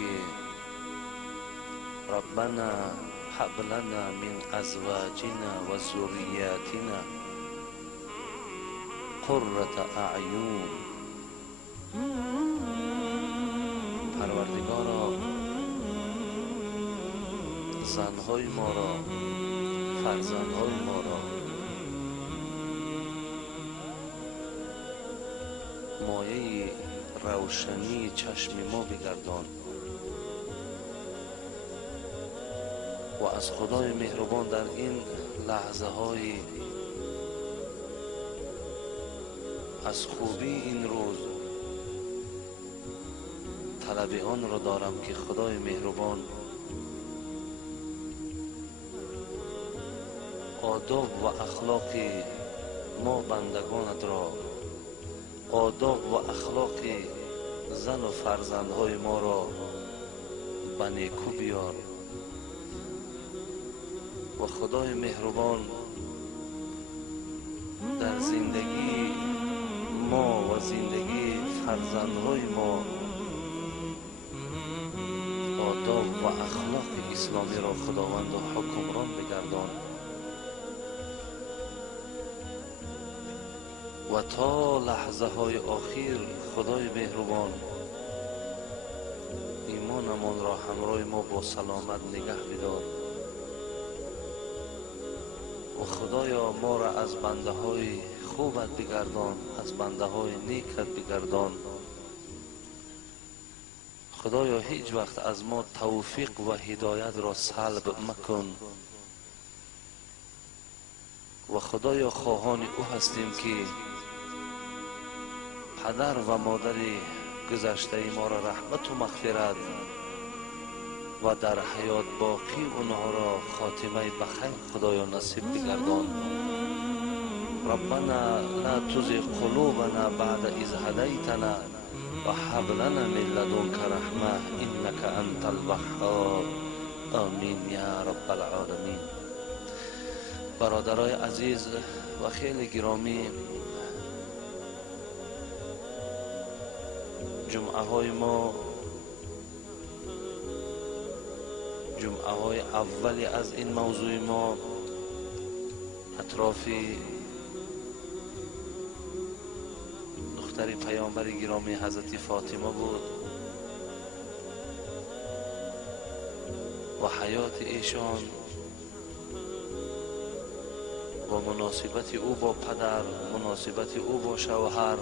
که ربنا هب لنا من ازواجنا و ذریاتنا قرة اعین. پروردگارا زنهای ما را، فرزندهای ما را مایه روشنی چشم ما بگردان و از خدای مهربان در این لحظه های از خوبی این روز طلب آن را دارم که خدای مهربان آداب و اخلاق ما بندگانت را، آداب و اخلاق زن و فرزندهای ما را به نیکو بیار و خدای مهربان در زندگی ما و زندگی فرزندهای ما آداب و اخلاق اسلامی را خداوند و حکمران بگردان و تا لحظه های آخر خدای مهربان ایمانمان را همراه ما با سلامت نگه بدار و خدایا ما را از بنده های خوبت بگردان، از بنده های نیکت بگردان. خدایا هیچ وقت از ما توفیق و هدایت را سلب مکن و خدایا خواهان او هستیم که پدر و مادر گذشته ما را رحمت و مغفرت و در حیات باقی اونها را خاتمه بخیر خدایا نصیب بگردان. ربنا لا تزغ قلوبنا بعد اذ هدیتنا و هب لنا من لدنک رحمه انک انت الوهاب. آمین یا رب العالمین. برادرای عزیز و خیلی گرامی، جمعه های ما جمعه های اولی از این موضوع ما اطراف دختر پیامبر گرامی حضرت فاطمه بود و حیات ایشان و مناسبت او با پدر، مناسبت او با شوهر،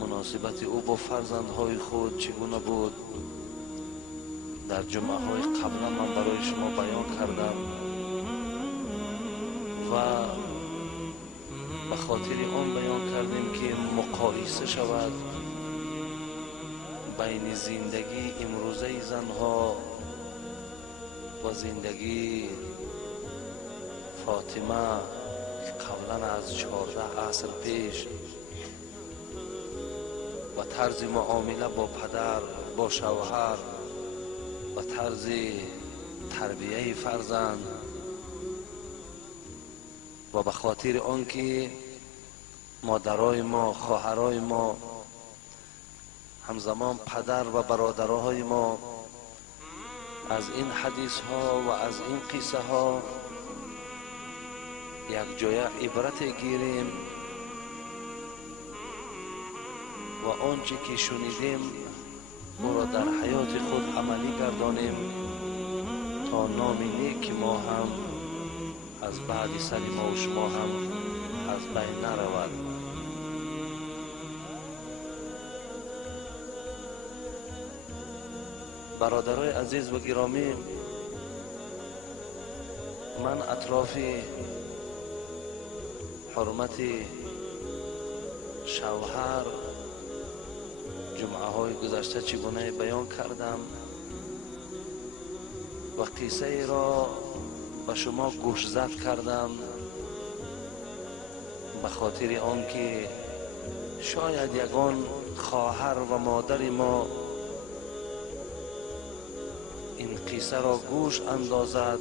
مناسبت او با فرزندهای خود چگونه بود در جمعه های قبلا من برای شما بیان کردم و به خاطر آن بیان کردیم که مقایسه شود بین زندگی امروزه زنها و زندگی فاطمه قبلا از 14 عصر پیش و طرز معامله با پدر، با شوهر و طرز تربیه فرزند و به خاطر آنکه مادرای ما، خواهرای ما، همزمان پدر و برادرهای ما از این حدیث ها و از این قصه ها یک جای عبرت گیریم و آنچه که شنیدیم او را در حیات خود عملی گردانیم تا نام نیک ما هم از بعد سر ما و شما هم از بین نرود. برادرای عزیز و گرامی، من اطراف حرمت شوهر جمعه های گذشته چگونه بیان کردم و قصه ای را به شما گوشزد کردم به خاطر آنکه شاید یگان خواهر و مادر ما این قصه را گوش اندازد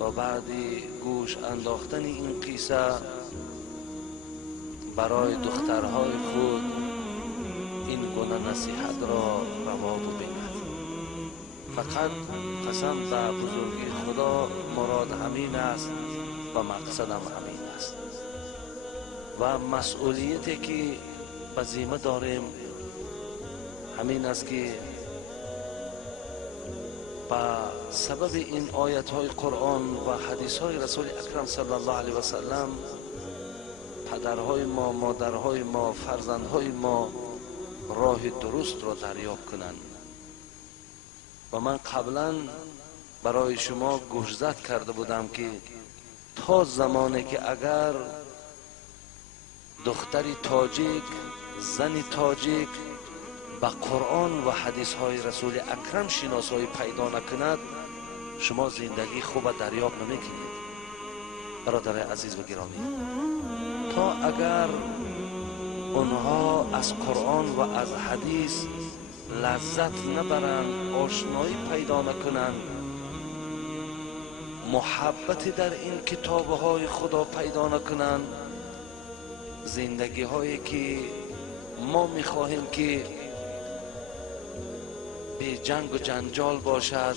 و بعد گوش انداختن این قصه برای دخترهای خود این گفتن نصیحت را روا ببیند. فقط قسم به بزرگی خدا مراد همین است و مقصدم همین است و مسئولیتی که به ذمه داریم همین است که با سبب این آیت های قرآن و حدیث های رسول اکرم صلی الله علیه و سلم پدرهای ما، مادرهای ما، فرزندهای ما راه درست را دریافت کنند. و من قبلا برای شما گوشزد کرده بودم که تا زمانی که اگر دختری تاجیک، زنی تاجیک با قرآن و حدیث های رسول اکرم شناسایی پیدا نکند، شما زندگی خوب دریافت نمیکنید. برادر عزیز و گرامی، تا اگر اونها از قرآن و از حدیث لذت نبرند، آشنایی پیدا نکنند، محبت در این کتابهای خدا پیدا نکنند، زندگی هایی که ما میخواهیم که بی جنگ و جنجال باشد،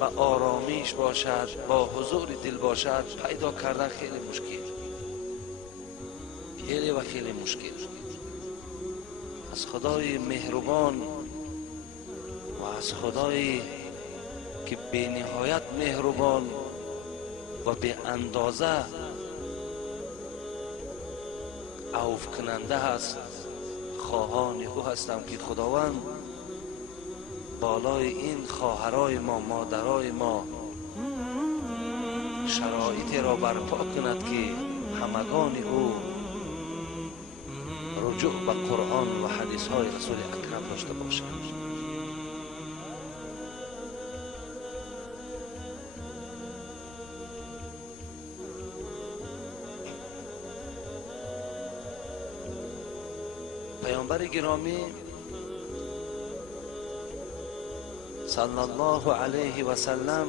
با آرامیش باشد، با حضور دل باشد، پیدا کردن خیلی مشکل، خیلی و خیلی مشکل. از خدای مهربان و از خدایی که بی نهایت مهربان و به اندازه عفو کننده هست خواهان او هستم که خداوند بالای این خواهرای ما، مادرای ما شرایطی را برپا کند که همگان او رجوع به قرآن و حدیث های رسول اکرم داشته باشند. پیامبر گرامی صلی الله علیه و سلم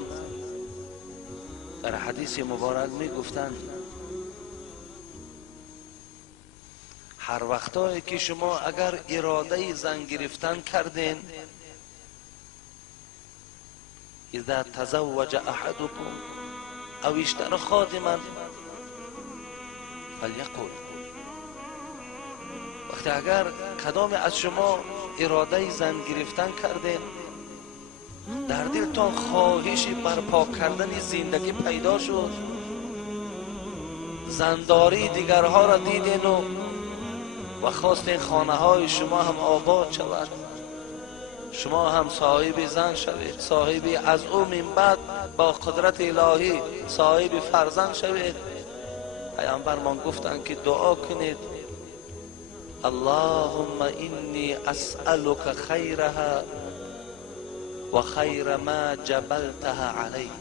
در حدیث مبارک می گفتند هر وقتایی که شما اگر اراده زن گرفتن کردین، اذا تزوج احدكم او اشترى خادما فلیقل، وقتی اگر کدام از شما اراده زن گرفتن کردین، در دلتان خواهش برپا کردن زندگی پیدا شد، زنداری دیگرها را دیدین و خواستین خانه های شما هم آباد شود، شما هم صاحب زن شوید، صاحب از او من بعد با قدرت الهی صاحب فرزند شوید. پیامبر ما گفتند که دعا کنید اللهم انی اسألك خیرها و خیر ما جبلتها علی،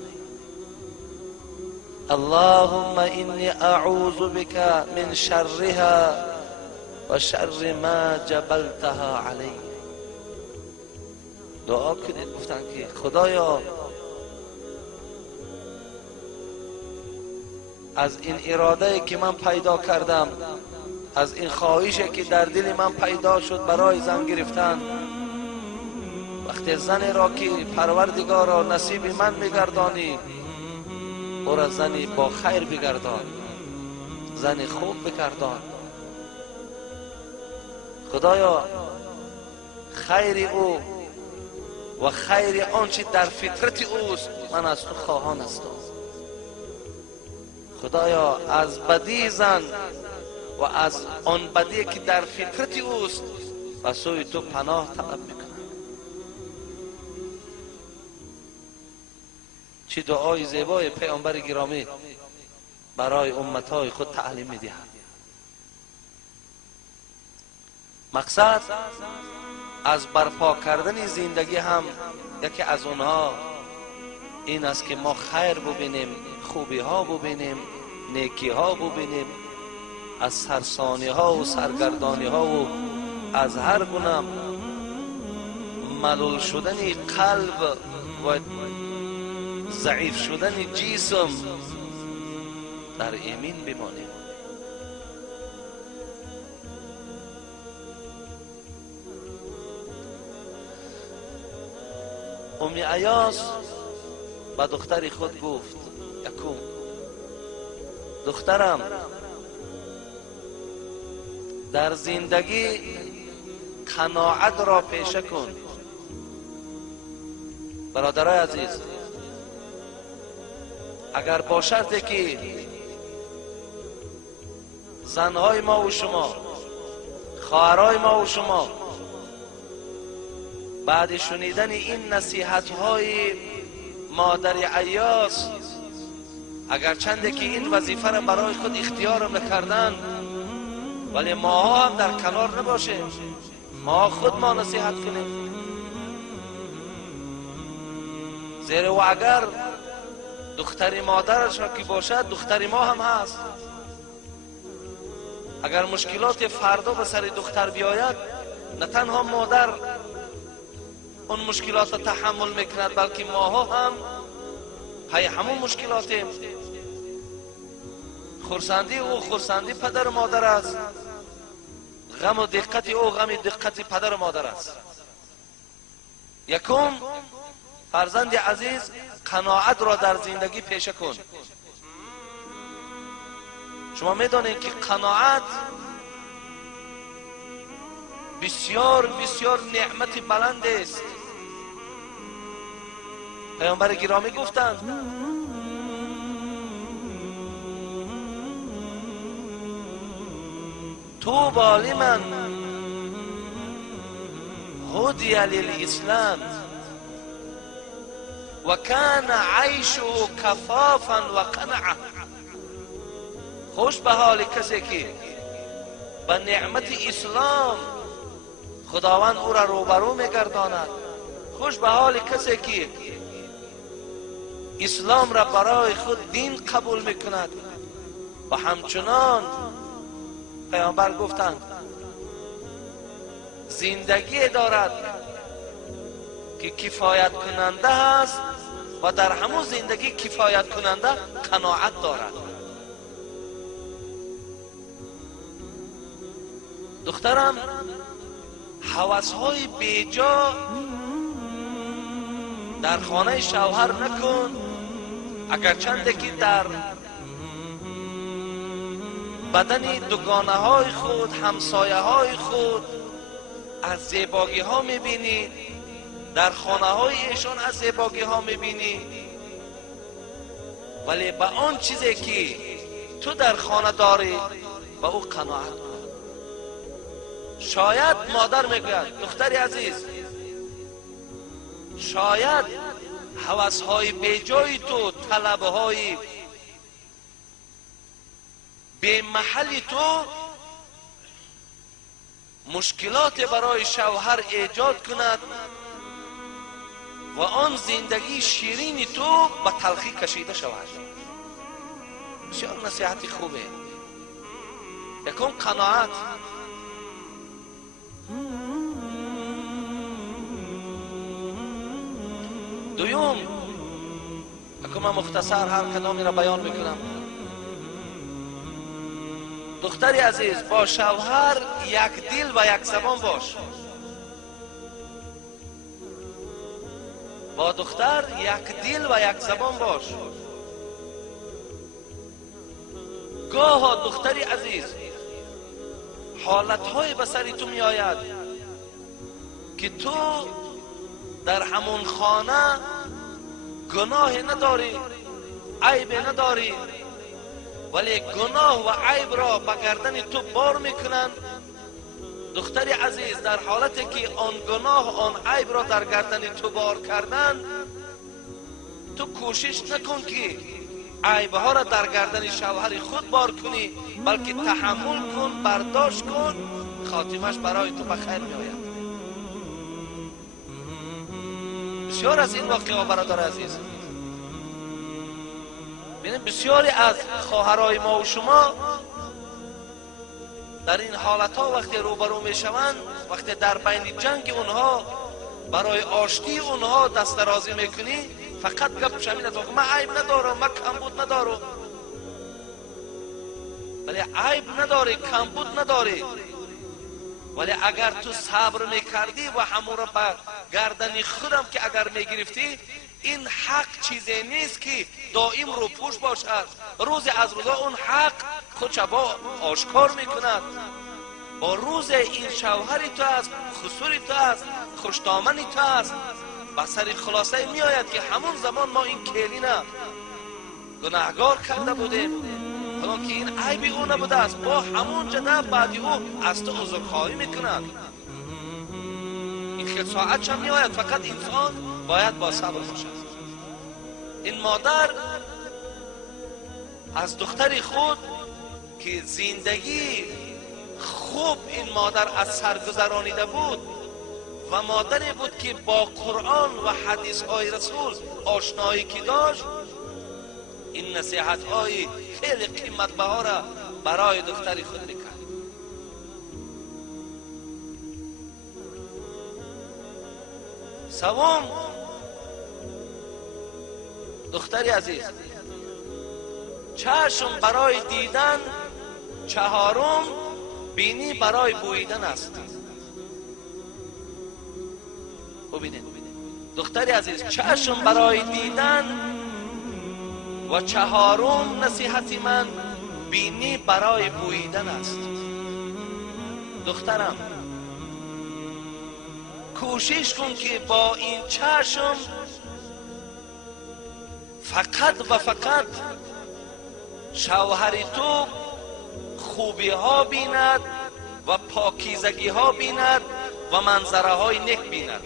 اللهم انی اعوذ بك من شرها و شر ما جبلتها علی. دعا کنید، گفتن که خدایا از این اراده که من پیدا کردم، از این خواهشی که در دل من پیدا شد برای زن گرفتن، وقتی زن را که پروردگار را نصیب من میگردانی، او را زنی با خیر بگردان، زنی خوب بگردان. خدایا خیر او و خیر آنچه در فطرت اوست من از تو خواهان هستم. خدایا از بدی زن و از آن بدی که در فطرت اوست و سوی تو پناه طلب میکنم. چه دعای زیبای پیامبر گرامی برای امتهای خود تعلیم میدهد. مقصد از برپا کردن زندگی هم یکی از اونها این است که ما خیر ببینیم، خوبی ها ببینیم، نیکی ها ببینیم، از سرسانی ها و سرگردانی ها و از هر گونه ملول شدن قلب و ضعیف شدن جسم در ایمین بمانیم. ام ایاس با دختر خود گفت یکم دخترم در زندگی قناعت را پیشه کن. برادرای عزیز، اگر باشد که زنهای ما و شما، خواهرای ما و شما بعد شنیدن این نصیحت‌های مادر ایاس اگرچند که این وظیفه را برای خود اختیار نکردن، ولی ما هم در کنار نباشیم، ما خود ما نصیحت کنیم. زیرا و اگر دختر مادرش را که باشد دختر ما هم هست. اگر مشکلات فردا به سر دختر بیاید، نه تنها مادر اون مشکلات را تحمل میکند، بلکه ماها هم پای همون مشکلاتیم. خرسندی او خرسندی پدر و مادر است، غم و دقت او غم دقت پدر و مادر است. یکم فرزند عزیز، قناعت را در زندگی پیشه کن. شما میدانید که قناعت بسیار بسیار نعمت بلند است. پیامبر گرامی گفتند طوبی لمن هدی للاسلام و کان عیشه کفافا و قنعه. خوش به حال کسی که به نعمت اسلام خداوند او را روبرو میگرداند. خوش به حال کسی که اسلام را برای خود دین قبول میکند. و همچنان پیامبر گفتند زندگی دارد که کفایت کننده است و در همون زندگی کفایت کننده قناعت دارد. دخترم، هوس‌های بیجا در خانه شوهر نکن، اگرچند که در بدن دوگانه های خود، همسایه های خود از زیبایی ها میبینی، در خانه های ایشان از زیبایی ها میبینی، ولی به آن چیزی که تو در خانه داری به او قناعت کن. شاید مادر میگوید دختری عزیز، شاید هوس‌های بیجای تو، طلب‌های به محل تو مشکلات برای شوهر ایجاد کند و آن زندگی شیرین تو به تلخی کشیده شود. بسیار نصیحت خوبه. یکم قناعت. دوم، یکم مختصر هر کدامی را بیان میکنم. دختری عزیز، با شوهر یک دل و یک زبان باش. با دختر یک دل و یک زبان باش. گاه دختری عزیز حالتهای به سر تو می آید که تو در همون خانه گناه نداری، عیب نداری، ولی گناه و عیب را به گردن تو بار میکنند. دختری عزیز، در حالتی که آن گناه آن عیب را در گردن تو بار کردن، تو کوشش نکن که عیبها را در گردن شوهر خود بار کنی، بلکه تحمل کن، برداشت کن، خاتمش برای تو بخیر می آید. بسیار از این واقعه برادر عزیز، ببینید بسیاری از خواهرای ما و شما در این حالت ها وقتی روبرو می شوند، وقتی در بین جنگ اونها برای آشتی اونها دست درازی میکنی، فقط گپ شمین است من عیب ندارم، من کمبود ندارم. ولی عیب نداری، کمبود نداری، ولی اگر تو صبر میکردی و همون رو به گردن خودم که اگر میگرفتی، این حق چیزی نیست که دائم رو پوش باشد. روز از روزا اون حق خودش با آشکار میکند. با روز این شوهری تو است، خسوری تو است، خوشدامنی تو است. به سر خلاصه می آید که همون زمان ما این کلینه گناهگار کرده بودیم، حالا که این عیب او نبوده است، با همون جده بعدی او از تو عذرخواهی میکند. این خیلی ساعت هم می آید، فقط انسان باید با صبر باشد. این مادر از دختر خود که زندگی خوب این مادر از سر گذرانیده بود و مادری بود که با قرآن و حدیث های رسول آشنایی که داشت، این نصیحت های خیلی قیمت بها را برای دختر خود میکرد. سوم، دختری عزیز، چشم برای دیدن، چهارم بینی برای بویدن است. ببینید دختری عزیز، چشم برای دیدن و چهارم نصیحت من بینی برای بویدن است. دخترم کوشش کن که با این چشم فقط و فقط شوهر تو خوبی ها بیند و پاکیزگی ها بیند و منظره های نیک بیند.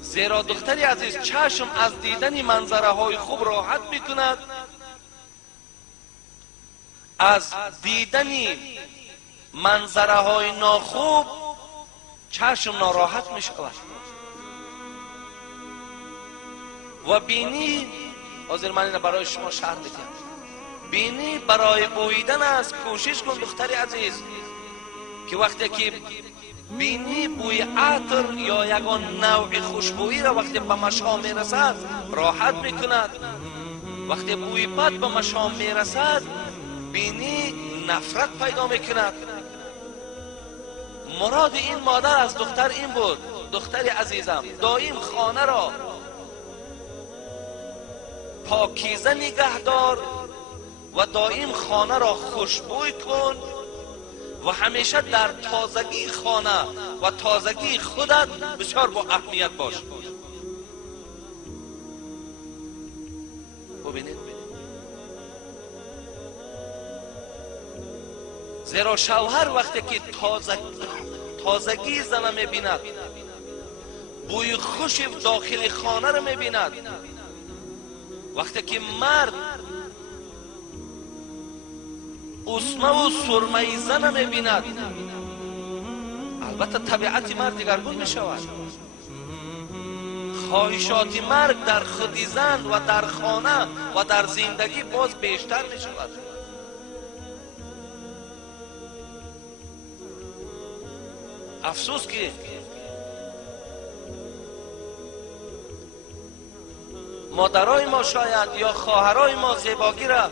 زیرا دختری عزیز چشم از دیدن منظره های خوب راحت میکند، از دیدن منظره های ناخوب چشم ناراحت می شود. و بینی، حاضر من اینه برای شما شرح میدم، بینی برای بویدن است. کوشش کن دختری عزیز که وقتی که بینی بوی عطر یا یگان نوع خوشبویی را وقتی به مشام میرسد راحت میکند، وقتی بوی بد به مشام میرسد بینی نفرت پیدا میکند. مراد این مادر از دختر این بود: دختری عزیزم، دائم خانه را پاکیزه نگه دار و دائم خانه را خوشبوی کن و همیشه در تازگی خانه و تازگی خودت بسیار با اهمیت باش. ببینید، زیرا شوهر وقتی که تازگی زنه میبیند، بوی خوش داخل خانه را میبیند، وقتی که مرد اسمه و سرمه زن میبیند، البته طبیعت مرد دیگرگون میشود. خواهشات مرد در خود زن و در خانه و در زندگی باز بیشتر میشود. افسوس که مادرای ما شاید یا خواهرای ما زیباگی را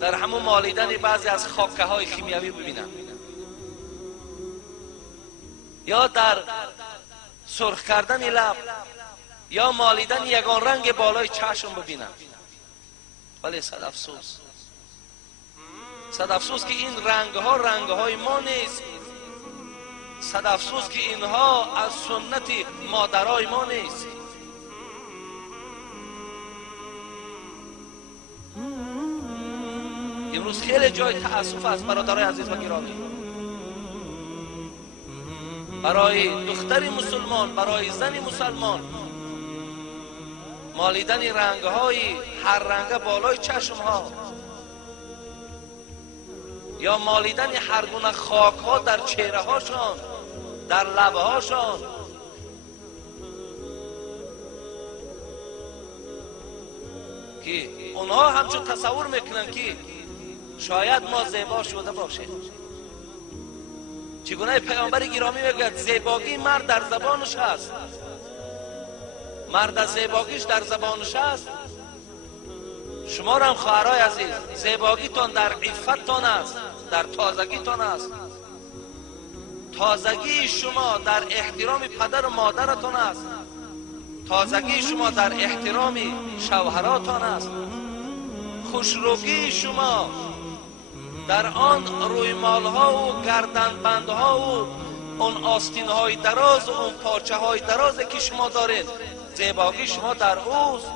در همون مالیدن بعضی از خاکه های خیمیوی ببینند، یا در سرخ کردن لب، یا مالیدن یگان رنگ بالای چشم ببینند. ولی صد افسوس که این رنگ های ما نیست. صد افسوس که اینها از سنت مادرای ما نیست. امروز خیلی جای تأسف است برادرای عزیز و گرامی، برای دختر مسلمان، برای زن مسلمان، مالیدن رنگ‌های هر رنگ بالای چشم‌ها یا مالیدن هر گونه خاک‌ها در چهره‌هاشان، در لب‌هاشان، که اونها همچون تصور میکنن که شاید ما زیبا شده باشیم. چگونه پیامبر گرامی میگه زیباگی مرد در زبانش است، مرد از زیباگیش در زبانش است. شما را هم خواهرای عزیز، زیباگیتان در عفتتان است، در تازگیتان است. تازگی شما در احترام پدر و مادرتان است. تازگی شما در احترام شوهراتان است. خوشروگی شما در آن رویمال‌ها و گردنبندها و اون آستین‌های دراز و اون پارچه‌های درازی که شما دارید، زیبایی شما در اوست،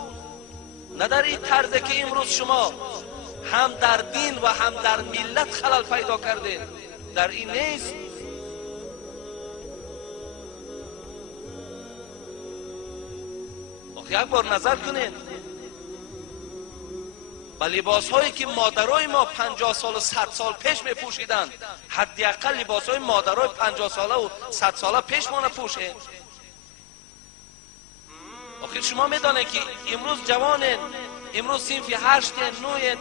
نه در این طرزی که امروز شما هم در دین و هم در ملت خلل پیدا کردید. در این نیست. یک بار نظر کنید به لباس هایی که مادرای ما 50 سال و 100 سال پیش می پوشیدن، حداقل لباس های مادرای 50 ساله و 100 ساله پیش ما نپوشه. آخر شما میدانید که امروز جوانین، امروز صنف 8 9 10،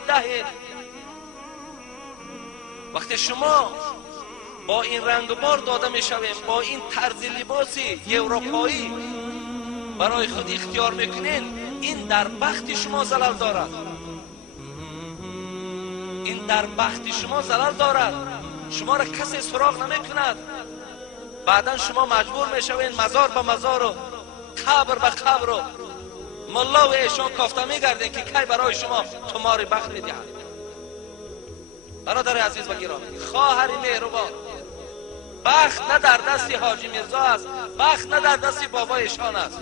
وقتی شما با این رنگ و بار داده می شویم، با این طرز لباسی اروپایی برای خود اختیار میکنین، این در بخت شما زلال دارد. این در بخت شما زلال دارد. شما را کسی سراغ نمی کند. بعدا شما مجبور می شوین مزار به مزار و قبر به قبر و ملا و ایشان کافته می گردین که کی برای شما تمار بخت می دهند. برادر عزیز و گرامی، خواهر مهربان، بخت نه در دست حاجی میرزا است، بخت نه در دست بابایشان است.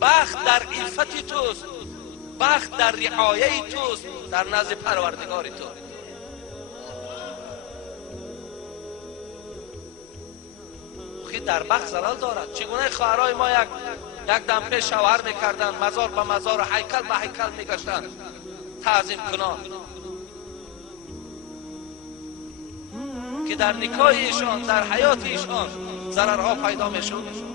بخت در عفت توست، بخت در رعایه توست در نزد پروردگار تو. خیلی در بخت زلال دارد. چگونه خواهرای ما یک دم پیش شوهر میکردن، مزار به مزار و هیکل به هیکل میگشتن تعظیم کنان، که در نکاح ایشان، در حیات ایشان ضررها پیدا میشد.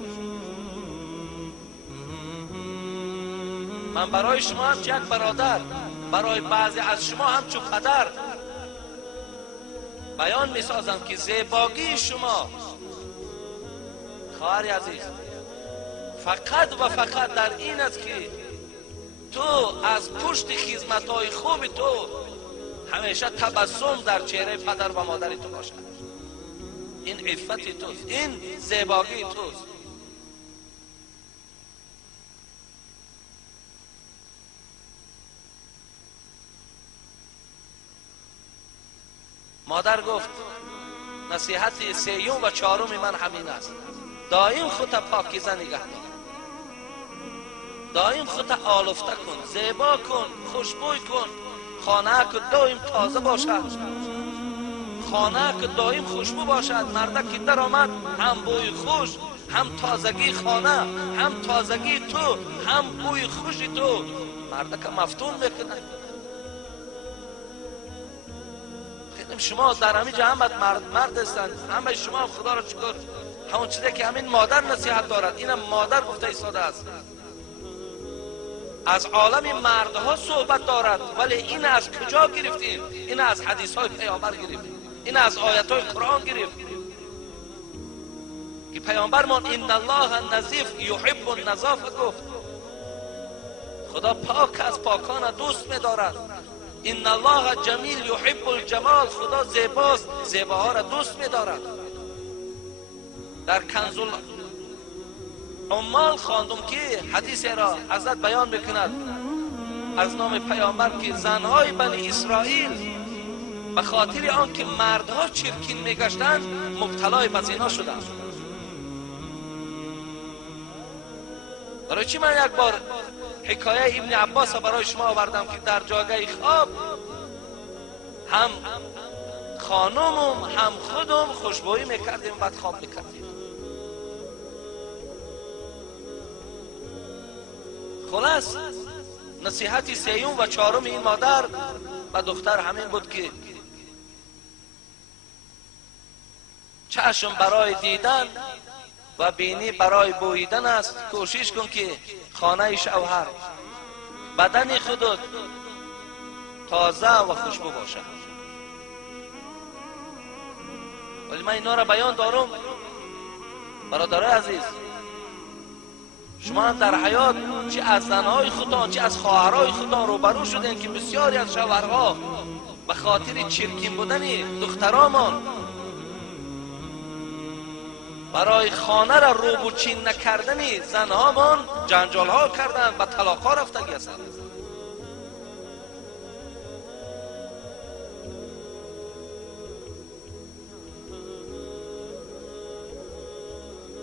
من برای شما هم یک برادر، برای بعضی از شما هم چو پدر بیان میسازم که زیبایی شما خواهر عزیز فقط و فقط در این است که تو از پشت خدمت‌های خوب تو همیشه تبسم در چهره پدر و مادر تو باشد. این عفت توست، این زیبایی توست. مادر گفت نصیحت سیوم و چهارم من همین است: دائم خودت پاکیزه نگه دار، دائم خودت آلفته کن، زیبا کن، خوشبوی کن. خانه که دائم تازه باشد، خانه که دائم خوشبو باشد. مرده که در آمد هم بوی خوش، هم تازگی خانه، هم تازگی تو، هم بوی خوش تو. مرده که مفتون بکنه. شما در همین جهت مرد هستند، همه شما هم خدا را شکر همون چیزی که همین مادر نصیحت دارد، اینم مادر گفته ایستاده است. از عالم مردها صحبت دارد، ولی این از کجا گرفتیم؟ این از حدیث های پیامبر گرفتیم، این از آیت های قرآن گرفتیم که پیامبرمان ان الله نظیف یحب النظافه گفت. خدا پاک از پاکان دوست می‌دارد. ان الله جمیل یحب الجمال، خدا زیباست، زیباها را دوست می‌دارد. در کنز العمال خواندم که حدیث را حضرت بیان می‌کند از نام پیامبر که زنهای بنی اسرائیل به خاطر آنکه مردها چرکین می‌گشتند مبتلای به زنا شدند. برای چی من یک بار حکایه ابن عباس برای شما آوردم که در جاگه خواب هم خانمم هم خودم خوشبویی میکردیم، بعد خواب میکردیم. خلاص نصیحت سیوم و چهارم این مادر و دختر همین بود که چشم برای دیدن و بینی برای بویدن است. کوشش کن که خانه شوهر، بدن خودت تازه و خوشبو باشه. ولی من اینا را بیان دارم برادرای عزیز، شما هم در حیات چه از زنهای خودتان چه از خواهرای خودتان روبرو شدین که بسیاری از شوهرها به خاطر چرکین بودن دخترامان برای خانه را روبوچین نکردن زنهامان جنجال ها کردند، به طلاق ها رفتگی هستند.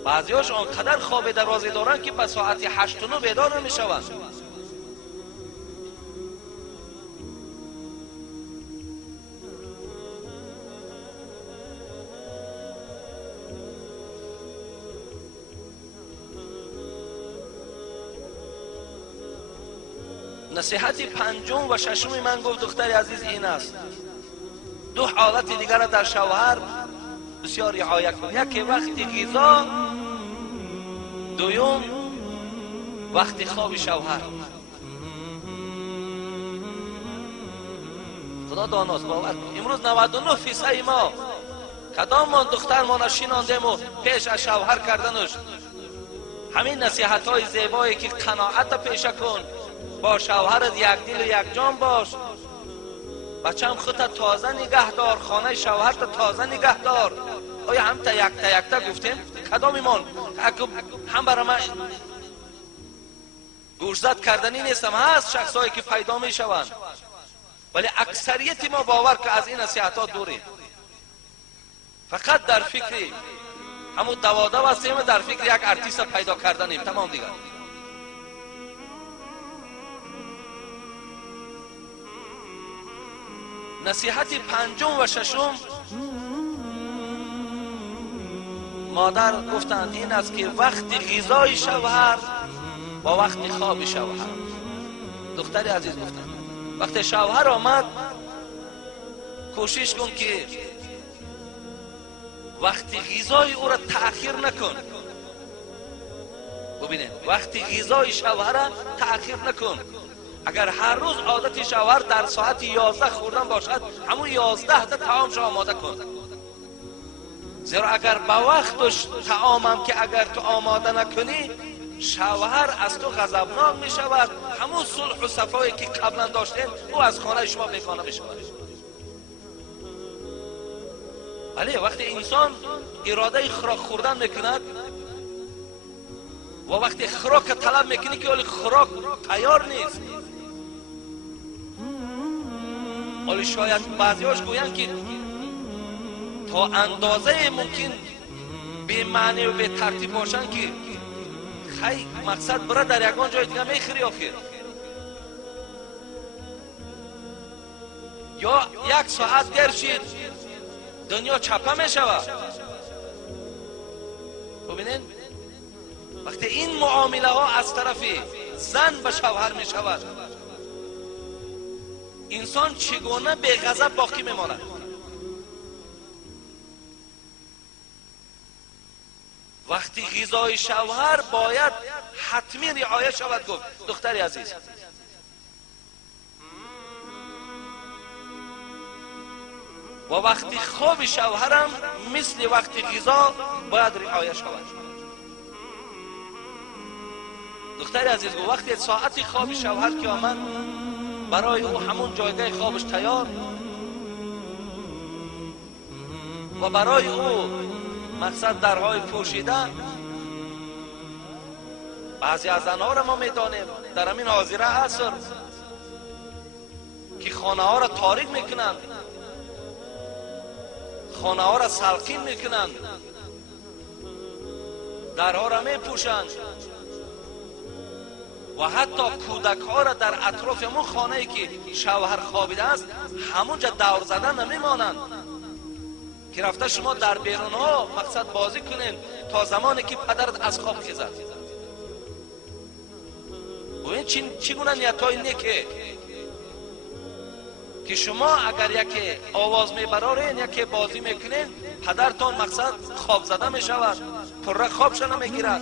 بعضیاش آنقدر خواب دروازه دارند که به ساعت 8 و 9 بیدار نمی شوند. نصیحت پنجم و ششم من گفت دختر عزیز این است: دو حالت دیگر را در شوهر بسیار رعایت کن. یکی وقت غذا، دوم وقت خواب شوهر. خدا داناست. باور امروز 99% ما کدام ما دختر ما نشیناندیم و پیش از شوهر کردنش همین نصیحت های زیبایی که قناعت پیشه کن، با شوهرت یک دل و یک جان باش، بچم خودت تازه نگه دار، خانه شوهرت تازه نگه دار. آیا هم تا یک گفتیم؟ کدام ایمان؟ هم برای من گوشزد کردنی نیستم، هست شخصایی که پیدا می شوند، ولی اکثریت ما باور که از این نصیحتات دوریم. فقط در فکر همون دواده هستیم، در فکر یک ارتیست پیدا کردنیم، تمام دیگر. نصیحت پنجم و ششم مادر گفتند این است که وقت غذای شوهر با وقت خواب شوهر. دختری عزیز گفتند وقت شوهر آمد کوشش کن که وقت غذای او را تأخیر نکن. ببینید وقت غذای شوهر را تأخیر نکن. اگر هر روز عادت شوهر در ساعت 11 خوردن باشد، همون 11 تا طعامش آماده کن. زیرا اگر با وقتش طعامم که اگر تو آماده نکنی، شوهر از تو غضبناک می شود. همون صلح و صفایی که قبلا داشتین او از خانه شما بیگانه می شود. ولی وقتی انسان اراده خوراک خوردن میکند و وقتی خوراک طلب میکنی که ولی خوراک تیار نیست، ولی شاید بعضیاش گویند که تا اندازه ممکن به معنی و به ترتیب باشن که خیلی مقصد برای در یکان جای دیگه میخری آخر، یا یک ساعت دیر شید دنیا چپه میشود. ببینین وقتی این معامله ها از طرف زن به شوهر می شود، انسان چگونه به غضب باقی میماند؟ وقتی غذای شوهر باید حتمی رعایت شود. گفت دختری عزیز و وقتی خواب شوهرم مثل وقتی غذا باید رعایت شود. دختری عزیز گفت وقتی ساعت خواب شوهر که آمد، برای او همون جایگاه خوابش تیار و برای او مقصد درهای پوشیده. بعضی از زنها را ما میدانیم در همین حاضره عصر که خانه ها را تاریک میکنند، خانه ها را سلقین میکنند، درها را میپوشند و حتی کودک ها را در اطراف همون خانه ای که شوهر خوابیده است همونجا دور زدن نمیمانند که رفته شما در بیرون ها مقصد بازی کنین تا زمانی که پدرت از خواب خیزد. و این چگونه نیت های نیکه که شما اگر یکی آواز میبرارین یکی بازی میکنین، پدرتان مقصد خواب زده میشود، پره خوابش نمیگیرد.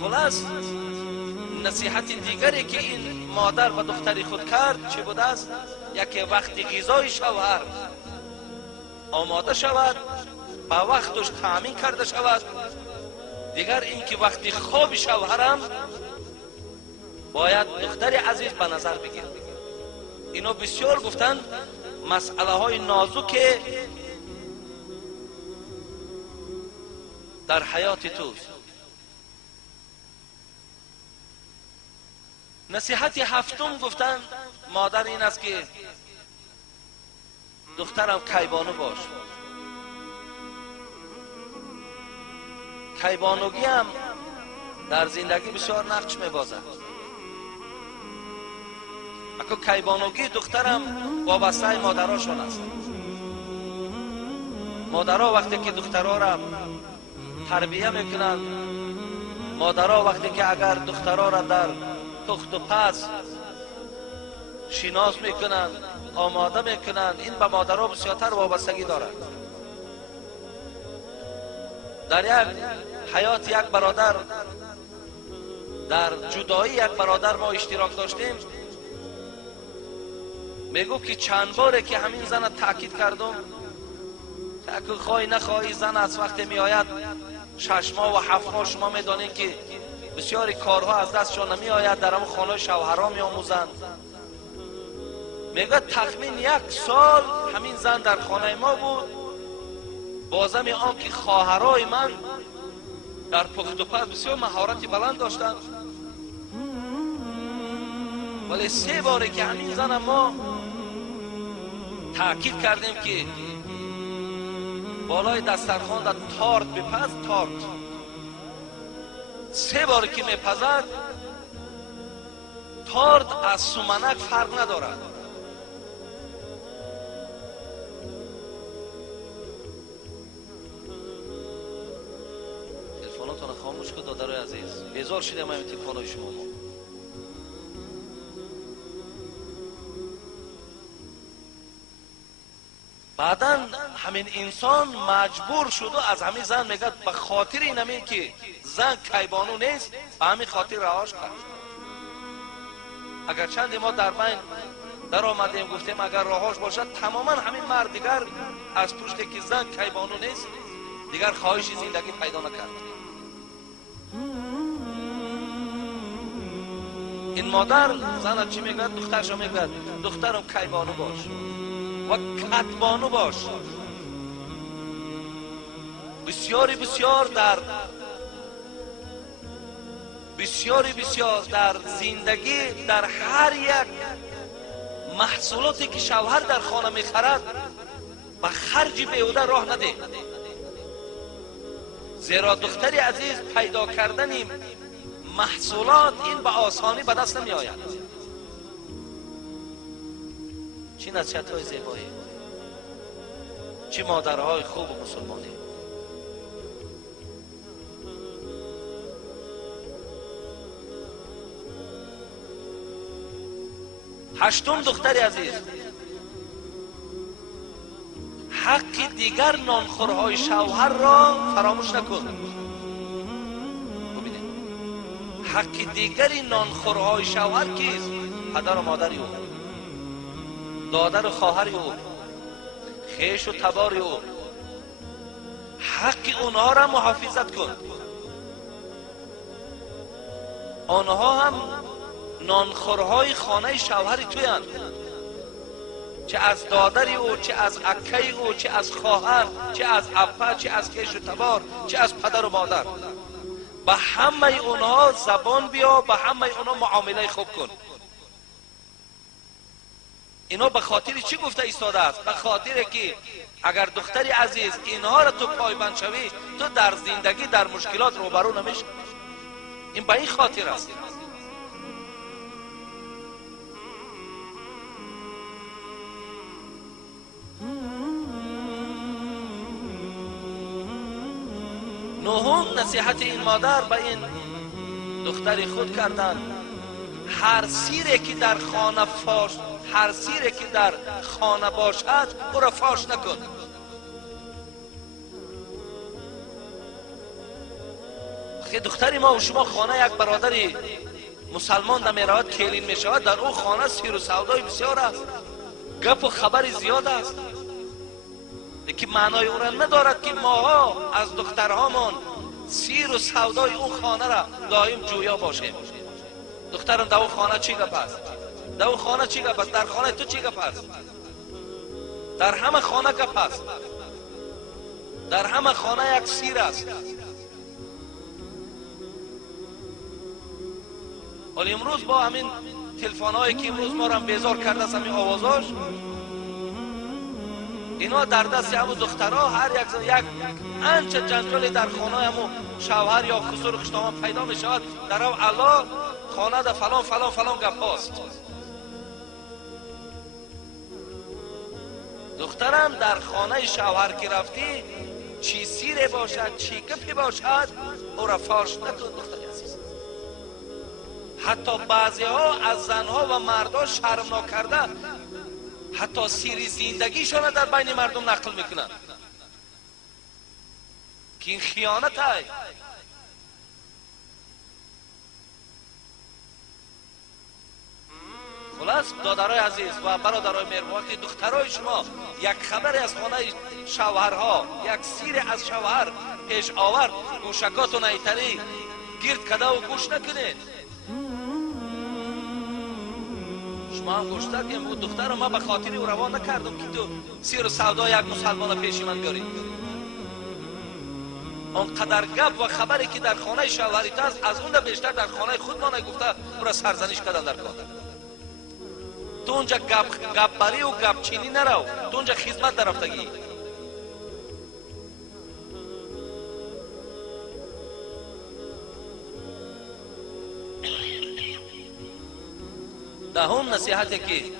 خلاص نصیحت دیگری که این مادر و دختری خود کرد چه بوده است؟ یکی وقتی غذای شوهر آماده شود، با وقتش تامین کرده شود. دیگر اینکه وقتی خواب شوهرم باید دختر عزیز به نظر بگیر. اینو بسیار گفتن مسئله های نازک در حیات توست. نصیحت هفتم گفتن مادر این است که دخترم کیبانو باش. کیبانوگی هم در زندگی بسیار نقش میبازد. اکو کیبانوگی دخترم وابسته مادراشون است. مادرها وقتی که دخترها را تربیه میکنند، مادرها وقتی که اگر دخترها را در پخت و پز شناس میکنند، آماده میکنند، این به مادرها بسیارتر وابستگی دارد. در یک حیات یک برادر، در جدایی یک برادر ما اشتراک داشتیم. میگو که چند باره که همین زن تاکید کردم که خواهی نخواهی زن از وقت می آید 6 ماه و 7 ماه شما میدانید که بسیاری کارها از دستشان نمی آید، در هم خانه شوهرها می آموزند. میگه تخمین 1 سال همین زن در خانه ما بود، بازم آن که خواهرای من در پخت و پز بسیار مهارت بلند داشتند، ولی 3 باره که همین زن ما تاکید کردیم که بالای دسترخوان در تارت بپز، تارت 3 باره که میپزد تارت از سومنک فرق ندارد. تلفناتون خاموش کن دادرای عزیز، بیزار شده من تلفنای شما. بعدا همین انسان مجبور شد و از همین زن میگه به خاطر اینمی که زن کیبانو نیست به همین خاطر رهاش کرد. اگر چند ما در بین در آمدیم گفتیم اگر رهاش باشد تماما همین مرد دیگر از پشت که زن کیبانو نیست دیگر خواهش زندگی پیدا نکرد. این مادر زن چی میگه؟ دخترشو میگه دخترم کیبانو باش و کتبانو باش. بسیاری بسیار در زندگی در هر یک محصولاتی که شوهر در خانه میخرد به خرج بیهوده راه نده، زیرا دختری عزیز پیدا کردن محصولات این به آسانی به دست نمی آید. چه نصیحت‌های زیبایی، چه مادرهای خوب و مسلمانی. هشتم دختری عزیز، حق دیگر نانخورهای شوهر را فراموش نکن. ببینید حق دیگری نانخورهای شوهر کیست؟ پدر و مادری او، دادر و خواهری او، خویش و تبار او. حق اونها را محافظت کن. آنها هم نانخورهای خانه شوهری توی هست، چه از دادری او، چه از اکه او، چه از خواهر، چه از اپا، چه از خویش و تبار، چه از پدر و مادر. به همه اونها زبان بیا، به همه اونها معامله خوب کن. اینا به خاطر چی گفته ایستاده است؟ به خاطر که اگر دختری عزیز اینها را تو پایبند شوی تو در زندگی در مشکلات روبرو نمیشی. این به این خاطر است. نهم نصیحت این مادر به این دختری خود کردن، هر سیری که در خانه فاش، هر سیری که در خانه باشد او را فاش نکن. خیلی دختری ما و شما خانه یک برادری مسلمان در میرود کلین می شود، در او خانه سیر و سودای بسیار است، گپ و خبر زیاد است که معنای او را ندارد که ماها از دخترهامان سیر و سودای او خانه را دائم جویا باشیم. دخترم در او خانه چی گپ است؟ در او خانه چی گپ است؟ در خانه تو چی گپ است؟ در همه خانه گپ است. در همه خانه یک سیر است. ولی امروز با همین تلفن هایی که امروز ما را بیزار کرده است، همین آوازاش، اینا در دست همون دخترها هر یک انچه جنجالی در خانه همون شوهر یا خسر خشتامان پیدا می شود، در او الله خانه در فلان فلان فلان گپ هاست. دخترم در خانه شوهر که رفتی، چی سیره باشد چی گپی باشد او را فاش نکن دختری عزیز. حتی بعضی ها از زنها و مردها شرم ناکرده حتی سیری زندگیشان در بین مردم نقل میکنند که این خیانت است. خلاص دادرای عزیز و برادرای مهربان، وقتی دخترای شما یک خبری از خانه شوهرها، یک سیر از شوهر پیش آورد، گوشکاتون ایتری گرد کده و گوش نکنید. شما هم گوش داد که بود دختر ما به خاطر او روان نکردم که تو سیر و سودا یک مسلمان پیش من بیاری. اونقدر گپ و خبری که در خانه شوهریت است، از اون بیشتر در خانه خود ما نگفته او را سرزنش کردن در کار. تو اونجا گپ بری و گپ چینی نرو، تو اونجا خدمت در رفتگی. دهم نصیحتی که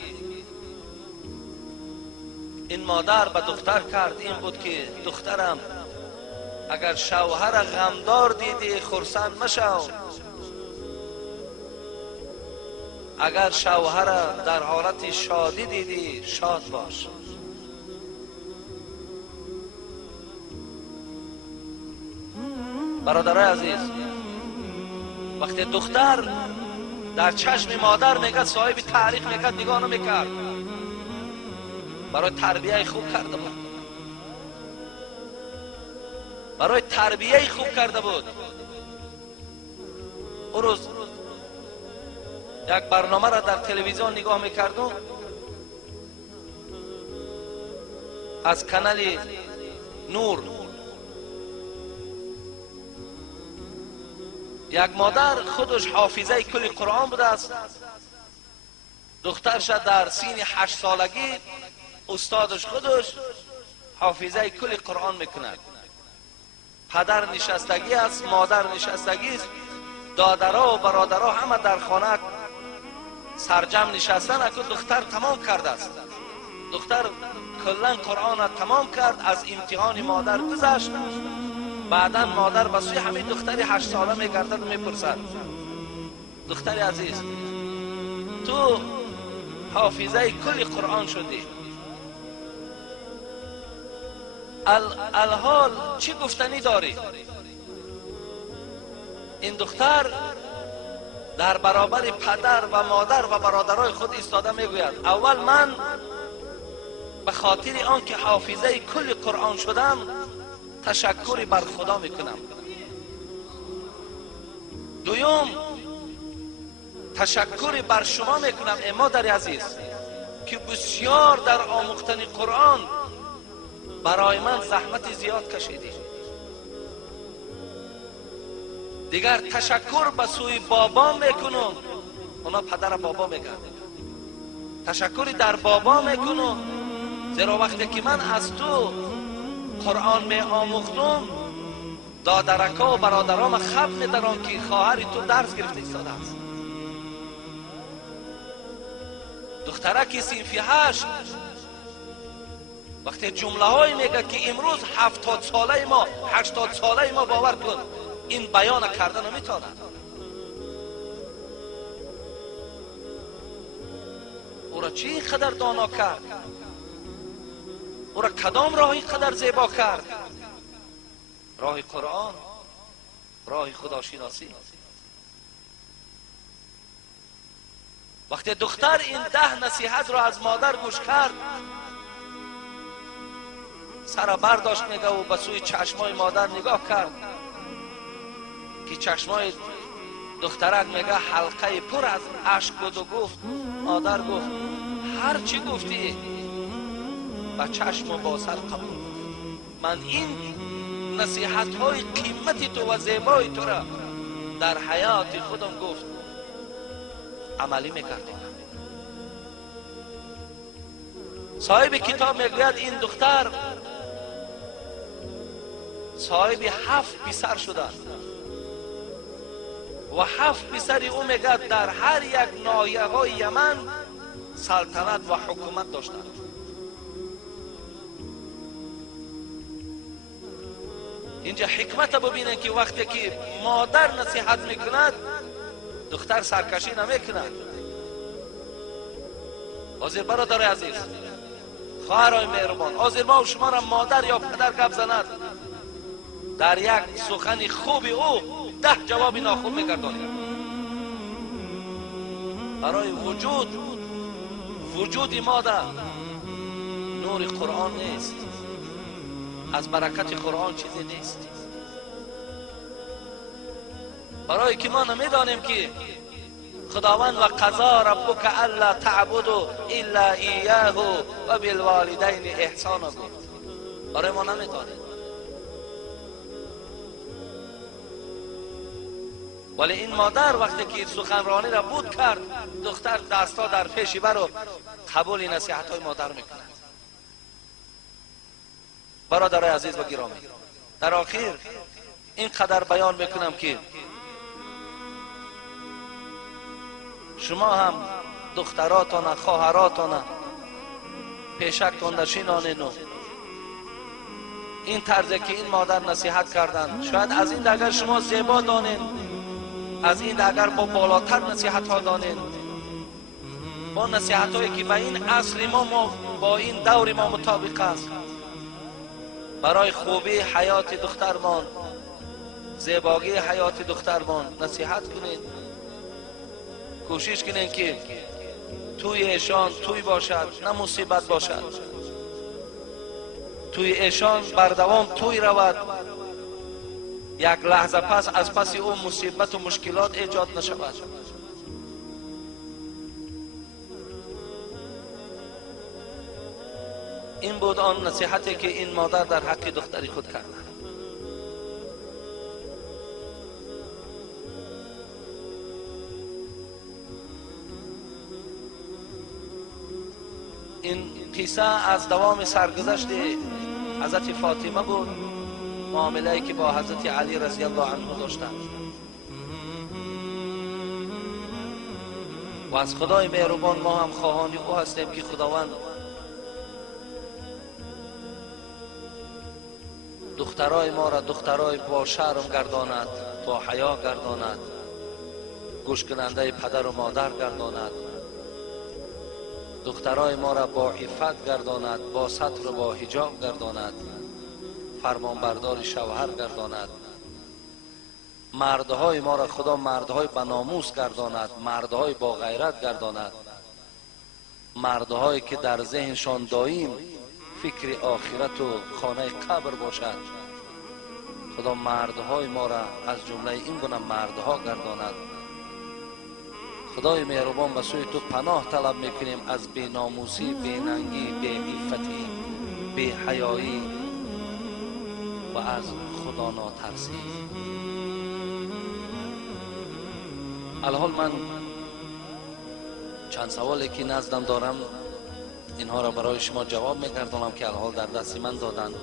این مادر به دختر کرد این بود که دخترم اگر شوهر غمدار دیدی خرسند مشو، اگر شوهر در حالت شادی دیدی شاد باش. برادرای عزیز، وقتی دختر در چشم مادر میگه صاحب تعریف میگه نگاه نمیکرد، برای تربیه خوب کرده بود، برای تربیه خوب کرده بود. اون روز یک برنامه را در تلویزیون نگاه میکردم از کانال نور. یک مادر خودش حافظه کل قرآن بوده است، دخترش در سین 8 سالگی استادش خودش حافظه کل قرآن میکند. پدر نشستگی است، مادر نشستگی است، دادرها و برادرها همه در خانه سرجم نشستن. اکنون دختر تمام کرده است، دختر کلا قرآن را تمام کرد، از امتحان مادر گذشت. بعدا مادر به سوی همین دختری 8 ساله میگردد و میپرسد دختری عزیز تو حافظه کل قرآن شدی، الحال چی گفتنی داری؟ این دختر در برابر پدر و مادر و برادرای خود ایستاده میگوید اول من به خاطر آن که حافظه کل قرآن شدم تشکری بر خدا میکنم. دوم تشکری بر شما میکنم ای مادر عزیز که بسیار در آموختن قرآن برای من زحمت زیاد کشیدی. دیگر تشکر به سوی بابا میکنم، اونا پدر بابا میگن، تشکری در بابا میکنم زیرا وقتی که من از تو قرآن می آموختم دادرکا و برادرام خب میدارن که خواهر تو درس گرفته ایستاده است. دخترکی صنف 8 وقتی جمله های میگه که امروز 70 ساله ما 80 ساله ما باور کن این بیان کردن نمیتونه. او را چی اینقدر دانا کرد؟ او را کدام راه اینقدر زیبا کرد؟ راه قرآن، راه خداشناسی. وقتی دختر این 10 نصیحت را از مادر گوش کرد سر برداشت میگه و به سوی چشمای مادر نگاه کرد که چشمای دخترک میگه حلقه پر از اشک بود و گفت مادر گفت هر چی گفتی با چشم و با سر قبول. من این نصیحت های قیمتی تو و زیبای تو را در حیات خودم گفت عملی میکردیم. صاحب کتاب میگوید این دختر صاحب 7 پسر شده و 7 پسر او میگه در هر یک ناحیه های یمن سلطنت و حکومت داشتند. اینجا حکمت ببینن که وقتی که مادر نصیحت میکند دختر سرکشی نمیکند. حاضر برادر عزیز، خواهرای مهربان، حاضر ما و شما را مادر یا پدر گپ زند در یک سخن خوب او 10 جواب ناخوب میگردانید. برای وجود ما در نور قرآن نیست، از برکت قرآن چیزی نیست. برای که ما نمیدانیم که خداوند و قضا ربک الا تعبدوا الا ایاه و بالوالدین احسانا گفت. برای ما نمیدانیم، ولی این مادر وقتی که سخنرانی را بود کرد دختر دستا در پیش بر و قبول نصیحت های مادر میکند. برادر عزیز و گرامی، در آخر اینقدر بیان میکنم که شما هم دختراتان خواهراتان پیشکتان نشینانین و این طرزی که این مادر نصیحت کردن شاید از این اگر شما زیبا دانین، از این اگر با بالاتر نصیحت ها دانین، با نصیحت هایی که با این عصر ما با این دور ما مطابق است، برای خوبی حیات دخترمان، زیبایی حیات دخترمان نصیحت کنید. کوشش کنید که توی ایشان توی باشد، نه مصیبت باشد. توی ایشان بردوام توی رود، یک لحظه پس از پس او مصیبت و مشکلات ایجاد نشود. این بود آن نصیحتی که این مادر در حق دختری خود کرد. این قصه از دوام سرگذشت حضرت فاطمه بود، معامله‌ای که با حضرت علی رضی الله عنه داشتند و از خدای مهربان ما هم خواهان او هستیم که خداوند دخترای ما را دخترای با شرم گرداند، با حیا گرداند، گوش کننده پدر و مادر گرداند، دخترای ما را با عفت گرداند، با ستر و با حجاب گرداند، فرمانبردار شوهر گرداند. مردهای ما را خدا مردهای با ناموس گرداند، مردهای با غیرت گرداند، مردهایی که در ذهنشان دائم فکر آخرت و خانه قبر باشد. خدا مردهای ما را از جمله این گونه مردها گرداند. خدای مهربان به سوی تو پناه طلب میکنیم از بی ناموسی، بی ننگی، بی عفتی، بی حیایی و از خدا ناترسی. الحال من چند سوالی که نزدم دارم اینها را برای شما جواب میگردانم که الحال در دست من دادن.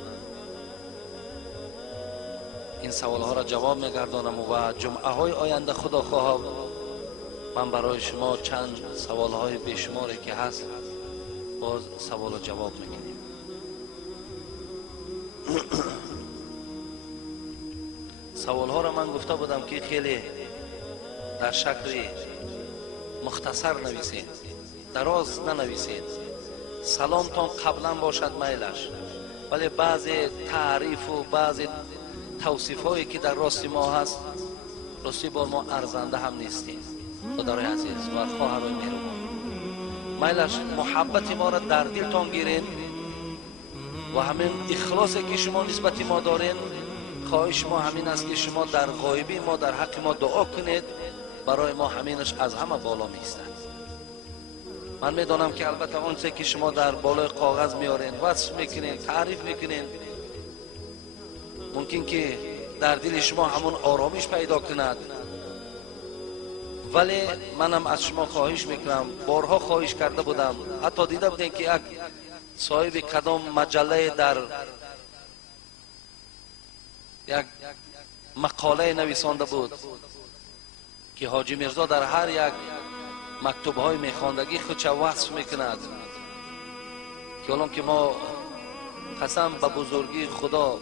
این سوال ها را جواب میگردانم و جمعه های آینده خدا خواهد من برای شما چند سوال های بیشماری که هست باز سوال و جواب میگیریم. سوال ها را من گفته بودم که خیلی در شکل مختصر نویسید، دراز ننویسید. سلامتان قبلا باشد میلش، ولی بعضی تعریف و بعضی توصیف هایی که در راست ما هست راستی بار ما ارزنده هم نیستیم. خدای عزیز و خواهرای مهربان، میلش محبت ما را در دلتان گیرین و همین اخلاصی که شما نسبت ما دارین، خواهش ما همین است که شما در غایبی ما در حق ما دعا کنید برای ما همینش از همه بالا میستد. من میدانم که البته اون چیزی که شما در بالای کاغذ میارین، وصف میکنین، تعریف میکنین، ممکن که در دل شما همون آرامش پیدا کند، ولی منم از شما خواهش میکنم، بارها خواهش کرده بودم، حتی دیده بودین که یک صاحب کدام مجله در یک مقاله نویسانده بود که حاجی میرزا در هر یک مکتوب‌های میخواندگی خودش وصف میکند که الان که ما قسم به بزرگی خدا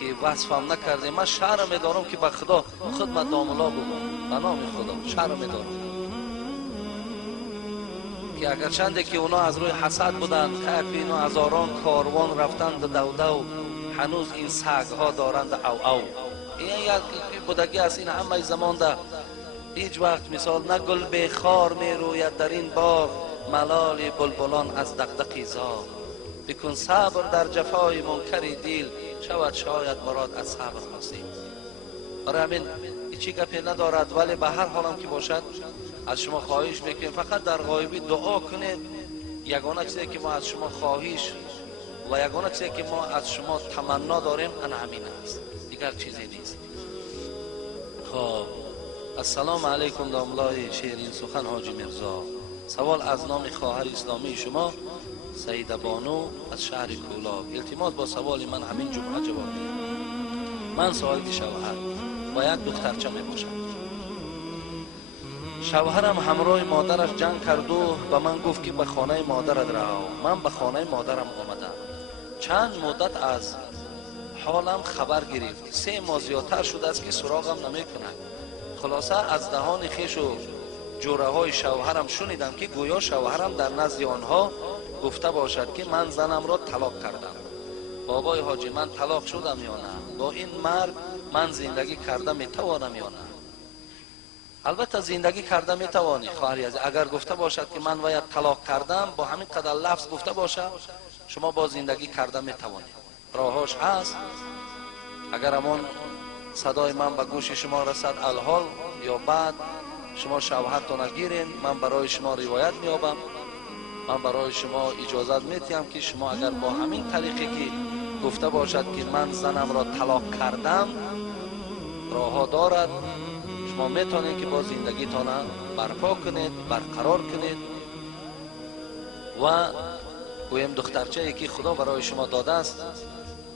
که وصفم نکردیم، من شعر میدارم که به خدا خدمت داملا بگم، به نام خدا شعر میدارم که اگر چنده که اونا از روی حسد بودند، که اینا هزاران کاروان رفتند دو هنوز این سگ ها دارند او. این یک بودگی است، این همه زمان ده هیچ وقت مثال نه گل به خار می روید در این باغ، ملال بلبلان از دغدغه زاغ، بکن صبر در جفای منکر دیل، شود شاید مراد از صبر حاصل. برای همین هیچی گپی ندارد، ولی به هر حالم که باشد از شما خواهش میکنیم فقط در غایبی دعا کنید. یگانه چیزی که ما از شما خواهش و یگانه چیزی که ما از شما تمنا داریم ان همین است، دیگر چیزی نیست. خب السلام علیکم داملای شیرین سخن حاجی میرزا. سوال از نام خواهر اسلامی شما سیده بانو از شهر کولاب. التماس با سوال من همین جمعه جواب بدید. من صاحب شوهر و یک دخترچه می باشم. شوهرم همراه مادرش جنگ کرد و به من گفت که به خانه مادرت رو. من به خانه مادرم آمدم. چند مدت از حالم خبر گرفت. 3 ماه زیادتر شده است که سراغم نمی کند. خلاصه از دهان خویش و جوره های شوهرم شنیدم که گویا شوهرم در نزد آنها گفته باشد که من زنم را طلاق کردم. بابای حاجی من طلاق شدم یا نه؟ با این مرد من زندگی کرده میتوانم یا نه؟ البته زندگی کرده میتوانی خواهری عزیز. اگر گفته باشد که من باید طلاق کردم، با همین قدر لفظ گفته باشد، شما با زندگی کرده میتوانید. راهاش هست. اگر همون صدای من به گوش شما رسد الحال یا بعد شما شوهرتان گیرین، من برای شما روایت میابم، من برای شما اجازت میتیم که شما اگر با همین طریقی که گفته باشد که من زنم را طلاق کردم، راهها دارد، شما میتونید که با زندگیتان برپا کنید، برقرار کنید و گویم دخترچه ای که خدا برای شما داده است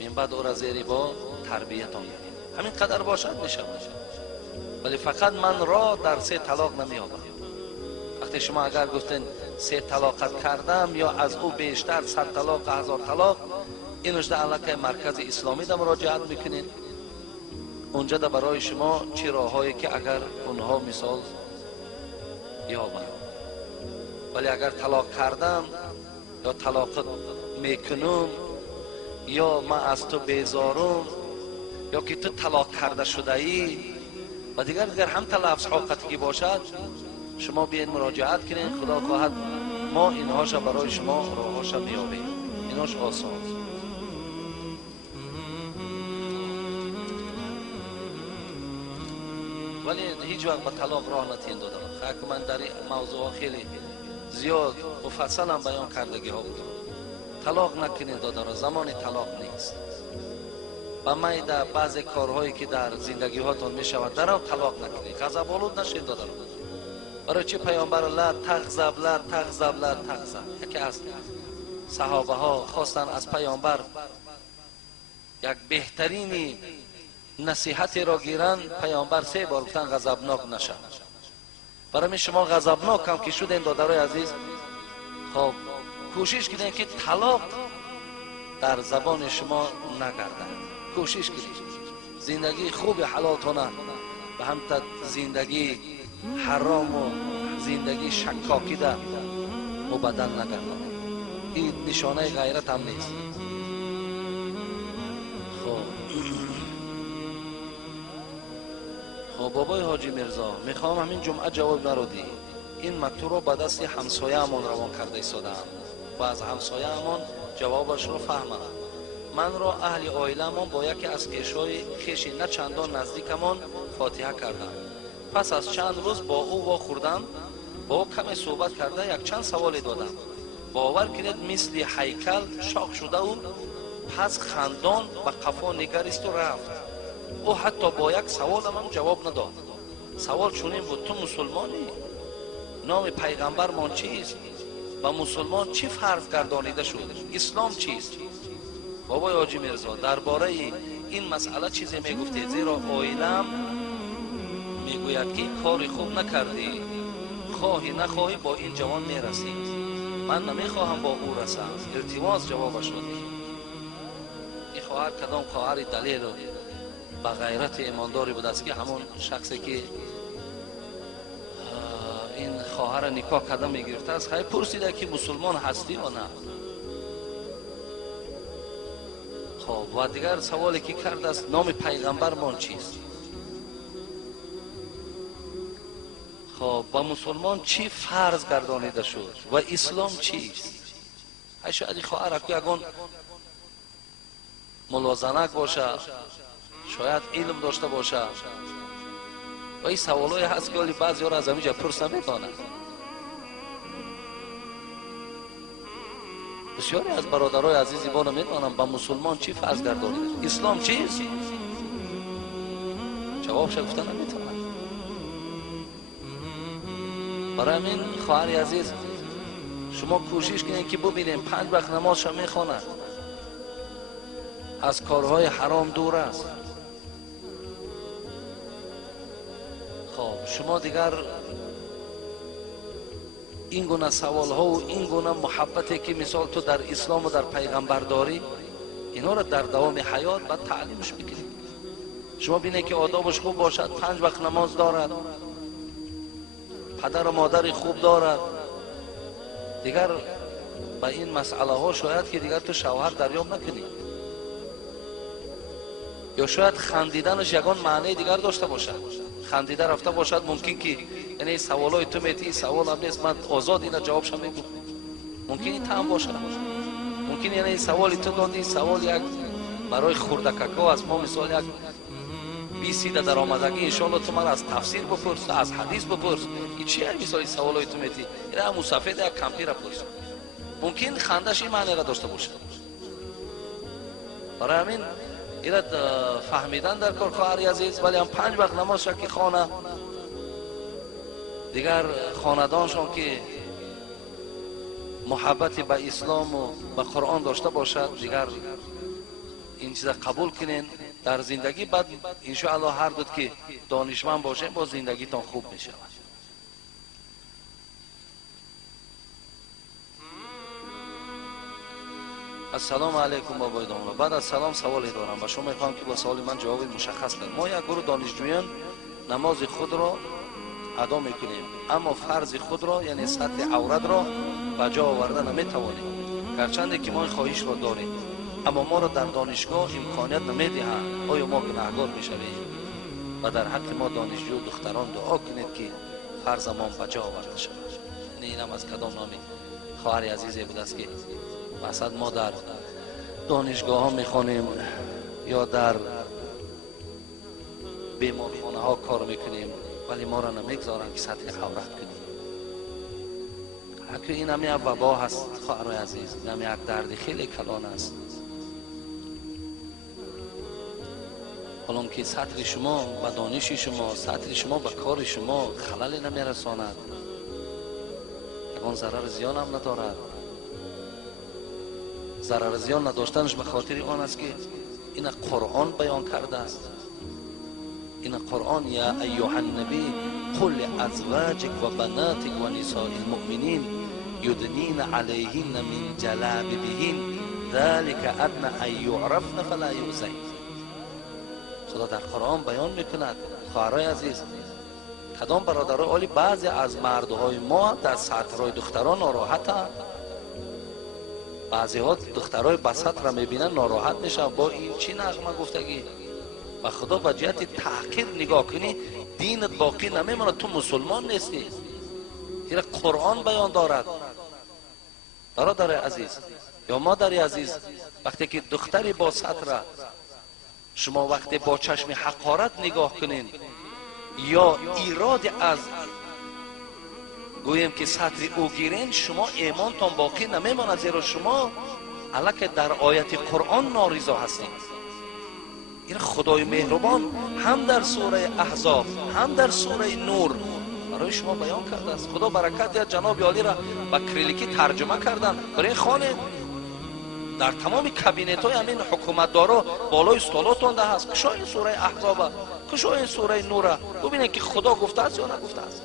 من بعد او را زیر با تربیتان کنید. همین قدر باشد میشه. ولی فقط من را در 3 طلاق نمیابم. وقتی شما اگر گفتین 3 طلاقت کردم یا از او بیشتر 100 طلاق 1000 طلاق، اینوش در علاقه مرکز اسلامی در مراجعت میکنید. اونجا در برای شما چی راههایی که اگر اونها مثال یابند. ولی اگر طلاق کردم یا طلاقت میکنم یا من از تو بیزارم یا که تو طلاق کرده شده ای و دیگر هم لفظ حقیقتی باشد، شما بیاین مراجعت کنین. خدا خواهد ما اینهاش برای شما راهاش میابیم. اینهاش آسان. ولی هیچ وقت به طلاق راه نتین دادم. خیلی من در این موضوع خیلی زیاد مفصلا بیان کردگی ها بودم. طلاق نکنید دادارا، زمان طلاق نیست. و من در بعضی کارهایی که در زندگی هاتون می شود در طلاق نکنید. غضب آلود نشید دادارا. برای چی پیامبر لا تغضب لا تغضب لا تغضب؟ یکی از صحابه ها خواستن از پیامبر یک بهترین نصیحتی را گیرن. پیامبر 3 بار گفتن غضبناک نشد. برای شما غضبناک هم که شدین دادرای عزیز، خب کوشش کنید که طلاق در زبان شما نگردد. کوشش کنید زندگی خوب حلالتونه به هم زندگی حرام و زندگی شکاکی ده مبدل نگردد. این نشانه غیرت هم نیست. خب بابای حاجی میرزا، میخوام همین جمعه جواب نرودی. این مکتوب را به دست همسایه امان روان کرده ایستادم و از همسایه امان جوابش را فهمم. من را اهل عائله امان با یکی از کشای خیشی نه چندان نزدیکمان فاتحه کردند. پس از چند روز با او واخوردم، با او کمی صحبت کرده یک چند سوال دادم. باور کنید مثل هیکل شاخ شده و پس خندان به قفا نگریست و رفت. او حتی با یک سوال هم جواب نداد. سوال چنین بود: تو مسلمانی؟ نام پیغمبرمان چیست؟ و مسلمان چی فرض گردانیده شد؟ اسلام چیست؟ بابای حاجی میرزا درباره این مسئله چیزی میگفتید، زیرا عائله‌ام میگوید که کاری خوب نکردی، خواهی نخواهی با این جوان میرسی. من نمیخواهم با او رسم. التماس جوابش شد. این خواهر کدام خواهر دلیل به غیرت ایمانداری بود است که همون شخصی که این خواهر نکاح کردن میگرفته است خیلی پرسیده که مسلمان هستی و نه. خب و دیگر سوالی که کرده است: نام پیغمبرمان چیست؟ خب با مسلمان چی فرض گردانیده شد و اسلام چیست؟ شاید این خواهر که یگان ملازنک باشه، شاید علم داشته باشه و این سوالای هست که ولی بعضی ها را از همینجا پرس نمیتونه. بسیاری از برادرای عزیزی با نمیتونم با مسلمان چی فرض گردانیده، اسلام چیست؟ جوابش گفتن نمیتونه. برای همین خواهر عزیز شما کوشش کنید که ببینید 5 وقت نماز شما میخواند، از کارهای حرام دور است. خب شما دیگر این گونه سوال ها و این گونه محبتی که مثال تو در اسلام و در پیغمبر داری، اینا را در دوام حیات باید تعلیمش بکنید. شما بینید که آدابش خوب باشد، 5 وقت نماز دارد، پدر و مادر خوب دارد، دیگر با این مسئله ها شاید که دیگر تو شوهر دریافت نکنی، یا شاید خندیدنش یگان معنی دیگر داشته باشد. خندیده رفته باشد، ممکن که یعنی سوالای تو میتی سوال هم نیست، من آزاد اینا جوابش میگم، ممکن این هم باشه. ممکن یعنی سوالی تو دادی سوال یک برای خوردککا از ما مثال یک 20 در آمدگی، انشاءالله تو من از تفسیر بپرس، از حدیث بپرس، این چیه مثال سوالای تو میتی؟ اینا هم مصفحه یک کمپی را پرس، ممکن خندش این معنی را داشته باشه. برای همین اینا فهمیدن در کار خواهر عزیز، ولی هم 5 وقت نماز که خانه دیگر خاندانشان که محبت به اسلام و به قرآن داشته باشد، دیگر این چیز قبول کنین در زندگی. بعد انشاءالله هر دو که دانشمند باشین با زندگیتان خوب میشه. السلام علیکم بابای داملا. بعد از سلام سوالی دارم و شما میخوام که با سوال من جواب مشخص کنم. ما یک گروه دانشجویان نماز خود را ادا میکنیم، اما فرض خود را یعنی سطح عورت را به جا آورده نمیتوانیم، گرچنده که ما خواهش را داریم، اما ما را در دانشگاه امکانیت نمیدهند. آیا ما گناهکار میشویم؟ و در حق ما دانشجو دختران دعا کنید که فرضمان به جا آورده شود. این هم از کدام نامی خواهر عزیزی بود است که مثلا ما در دانشگاه ها میخوانیم یا در بیمارخانه ها کار میکنیم، ولی ما را نمیگذارن که سطح عورت کنیم. حتی این هم یک وبا هست خواهر عزیز، این هم یک درد خیلی کلان است. حالا که سطح شما و دانش شما، سطح شما به کار شما خلل نمیرساند، یکان ضرر زیان هم ندارد. ضرر زیان نداشتنش به خاطر آن است که این قرآن بیان کرده است. این قرآن یا ایها النبی قل لازواجک و بناتک و نساء المؤمنین یدنین علیهن من جلابیبهن ذلک ادنی ان یعرفن فلا یؤذین. خدا در قرآن بیان میکند خواهرای عزیز، کدام برادرای عالی بعضی از مردهای ما در سطرهای دختران ناراحته، بعضی ها دخترای بسط را میبینن ناراحت میشن. با این چی نغمه گفتگی؟ و خدا به جهت تحقیر نگاه کنی دینت باقی نمیماند، تو مسلمان نیستی. این قرآن بیان دارد. برادر عزیز یا مادر عزیز، وقتی که دختری با سطر شما وقتی با چشم حقارت نگاه کنین، یا ایراد از گویم که سطر او گیرین، شما ایمانتان باقی نمیماند، زیرا شما الک در آیت قرآن نارضا هستید. این خدای مهربان هم در سوره احزاب هم در سوره نور برای شما بیان کرده است. خدا برکت دهد جناب عالی را با کریلیکی ترجمه کردن برای خانه در تمام کابینت های همین حکومتدارا بالای استالاتون ده هست. کشا این سوره احزاب، کشا این سوره نور، ببینید که خدا گفته است یا نگفته است.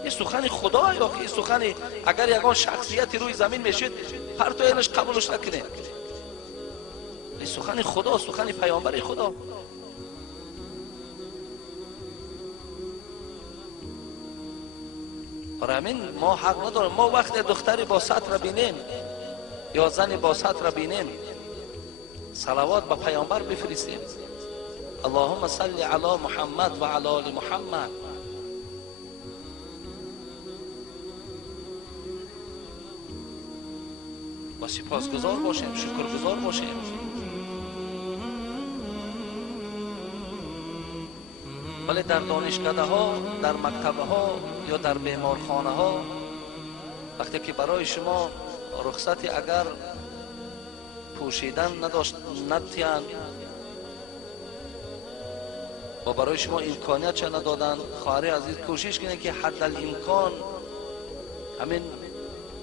این سخن خدا یا که این سخن اگر یگان شخصیتی روی زمین میشید هر تو اینش قبولش نکنه. این سخن خدا، سخن پیامبر خدا. برای همین ما حق نداریم ما وقتی دختری با سطر بینیم یا زن با سطر بینیم صلوات به پیامبر بفرستیم. اللهم صل علی محمد و علی آل محمد. و سپاسگزار باشیم، شکرگزار باشیم. ولی در دانشکده ها، در مکتبه ها یا در بیمارخانه ها وقتی که برای شما رخصتی اگر پوشیدن نداشتند و برای شما امکانیت چه ندادن، خواهر عزیز کوشش کنید که حد الامکان همین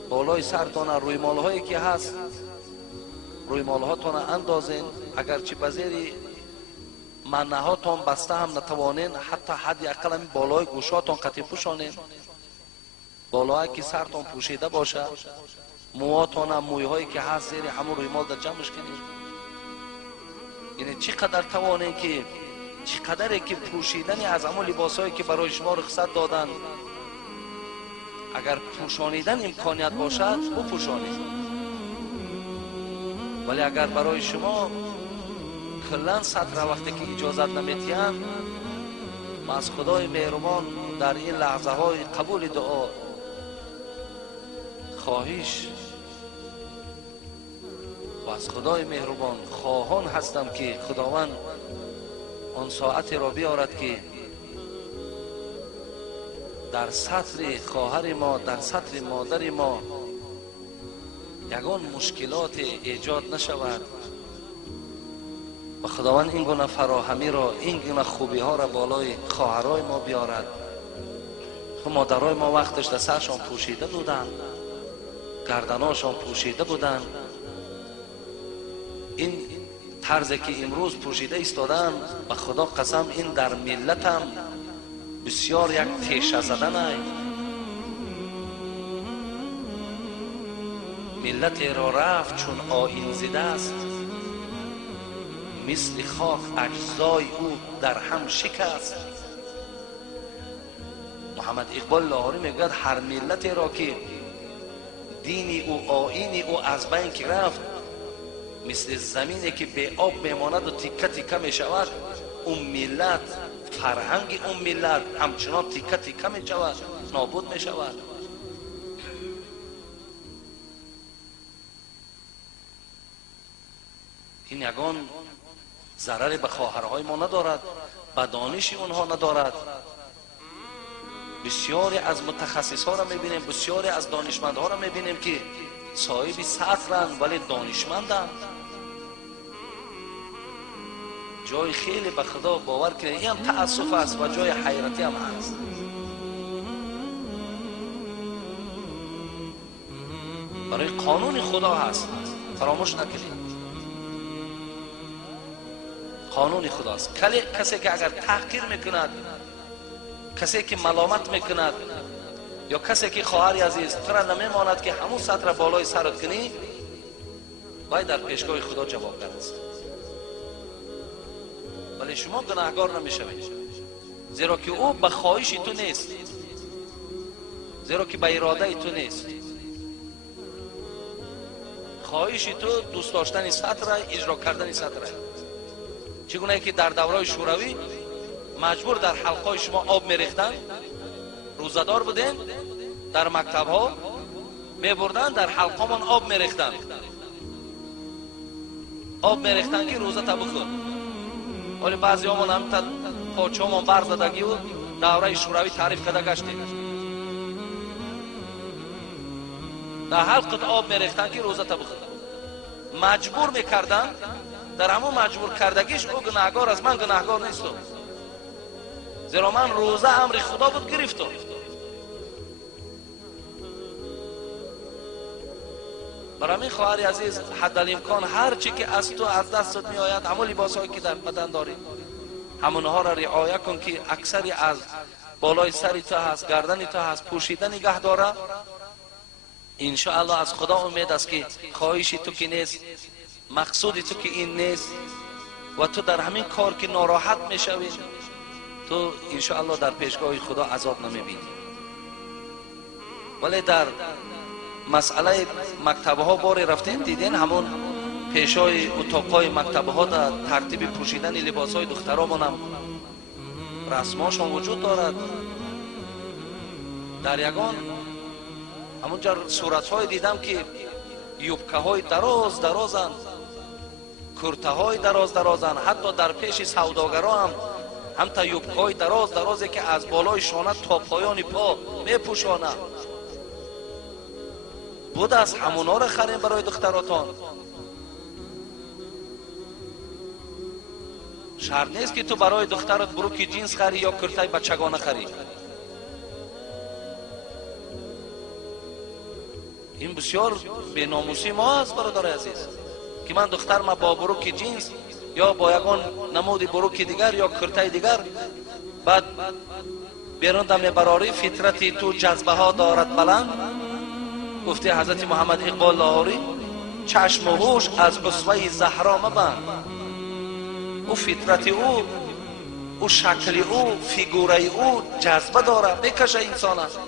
بالای سرتان روی مالهایی که هست روی مالهاتان اندازین. اگرچه بزیری منه هاتان بسته هم نتوانین، حتی حدی اقل همین بالای گوشاتان قطعی پوشانین، بالایی که سرتان پوشیده باشه. موهاتان هم موی هایی که هست زیر همون روی مال در جمعش کنید. یعنی چقدر توانین که چقدر که پوشیدنی از همون لباس هایی که برای شما رخصت دادن اگر پوشانیدن امکانیت باشد بپوشانید. ولی اگر برای شما کلن سطر وقتی که اجازت نمیتین، ما از خدای مهربان در این لحظه های قبول دعا خواهش و از خدای مهربان خواهان هستم که خداوند آن ساعت را بیارد که در سطر خواهر ما، در سطر مادر ما یگان مشکلات ایجاد نشود و خداوند این گونه فراهمی را، این گونه خوبی ها را بالای خواهرای ما بیارد. خب مادرای ما وقتش دستشان پوشیده بودن، گردناشان پوشیده بودن، این طرزی که امروز پوشیده ایستادن و خدا قسم این در ملت هم بسیار یک تیشه زدن است. ملت را رفت چون آیین زده است، مثل خاک اجزای او در هم شکست. محمد اقبال لاهوری میگوید هر ملت را که دینی او آیین او از بین که رفت مثل زمینی که به آب میماند و تیکه تیکه میشود، اون ملت، فرهنگ اون ملت همچنان تیکه تیکه میشود، نابود میشود. این یگان ضرر به خواهرهای ما ندارد، به دانش اونها ندارد. بسیاری از متخصص ها را میبینیم، بسیاری از دانشمند ها را میبینیم که صاحب سطرند ولی دانشمندند. جای خیلی به خدا باور کنید این هم تأسف است و جای حیرتی هم هست. برای قانون خدا هست، فراموش نکنید. قانون خداست. کسی که اگر تحقیر میکند، کسی که ملامت میکند، یا کسی که خواهر عزیز ترا نمیماند که همون سطر بالای سرت کنی، باید در پیشگاه خدا جواب است. ولی شما گناهکار نمیشوید، زیرا که او به خواهش تو نیست، زیرا که به اراده تو نیست. خواهش تو دوست داشتن سطر، اجرا کردن سطر. چگونه که در دورای شوروی مجبور در حلقه شما آب میریختن، روزدار بودین، در مکتب ها میبردن، در حلقه من آب میریختن، آب میریختن که روزه تا بخور. ولی بعضی همون هم پاچه‌مون بر زدگی و دوره شوروی تعریف کرده گشتیم. در حلقت آب میریختن که روزه بخورد، مجبور میکردن. در همون مجبور کردگیش او گناهگار است، من گناهگار نیستم، زیرا من روزه امر خدا بود گرفتم. برای همین خواهر عزیز، حدالامکان هر چی که از تو از دستت می آید، همون لباسایی که در بدن داری همونها را رعایت کن که اکثری از بالای سری تو هست، گردن تو هست، پوشیده نگه داره. ان شاء الله از خدا امید است که خواهشی تو که نیست، مقصودی تو که این نیست و تو در همین کار که ناراحت میشوی، تو ان شاء الله در پیشگاه خدا عذاب نمیبینی. ولی در مسئله مکتبه ها باری رفتیم دیدین همون پیشای اتاقای مکتبه ها در ترتیب پوشیدن لباس های دخترامون هم رسماشون وجود دارد. در یگان همونجا صورت های دیدم که یوبکه های دراز درازن، کرته های دراز درازن، حتی در پیش سوداگران هم تا یوبکه های دراز درازی که از بالای شانه تا پایان پا میپوشانه. بود از همونا را خریم برای دختراتان. شرط نیست که تو برای دخترت بروکی جینز خری یا کرتای بچگانه خری. این بسیار بیناموسی ما است برادر عزیز که من دخترم با بروکی جینز یا با یگان نمودی بروکی دیگر یا کرتای دیگر بعد بیرون میبراری. فطرتی تو جذبه ها دارد بلند، گفته حضرت محمد اقبال لاهوری، چشم و هوش از اسوه زهرا مبند. او فطرت او شکل او فیگوره او جذبه داره، بکشه انسان است.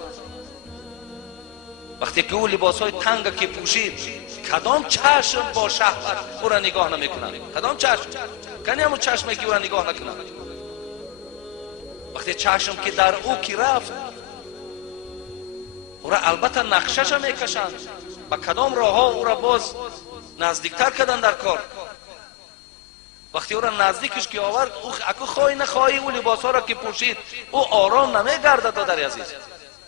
وقتی که او لباس های تنگ که پوشید، کدام چشم با شهوت او را نگاه نمیکنه؟ کدام چشم؟ کنی همون چشمی که او را نگاه نکنه؟ وقتی چشم که در او کی رفت، او را البته نقشش میکشند، با کدام راه ها او را باز نزدیکتر کردن در کار. وقتی او را نزدیکش که آورد، او اکو خواهی نخواهی او لباس ها را که پوشید، او آرام نمیگردد در عزیز،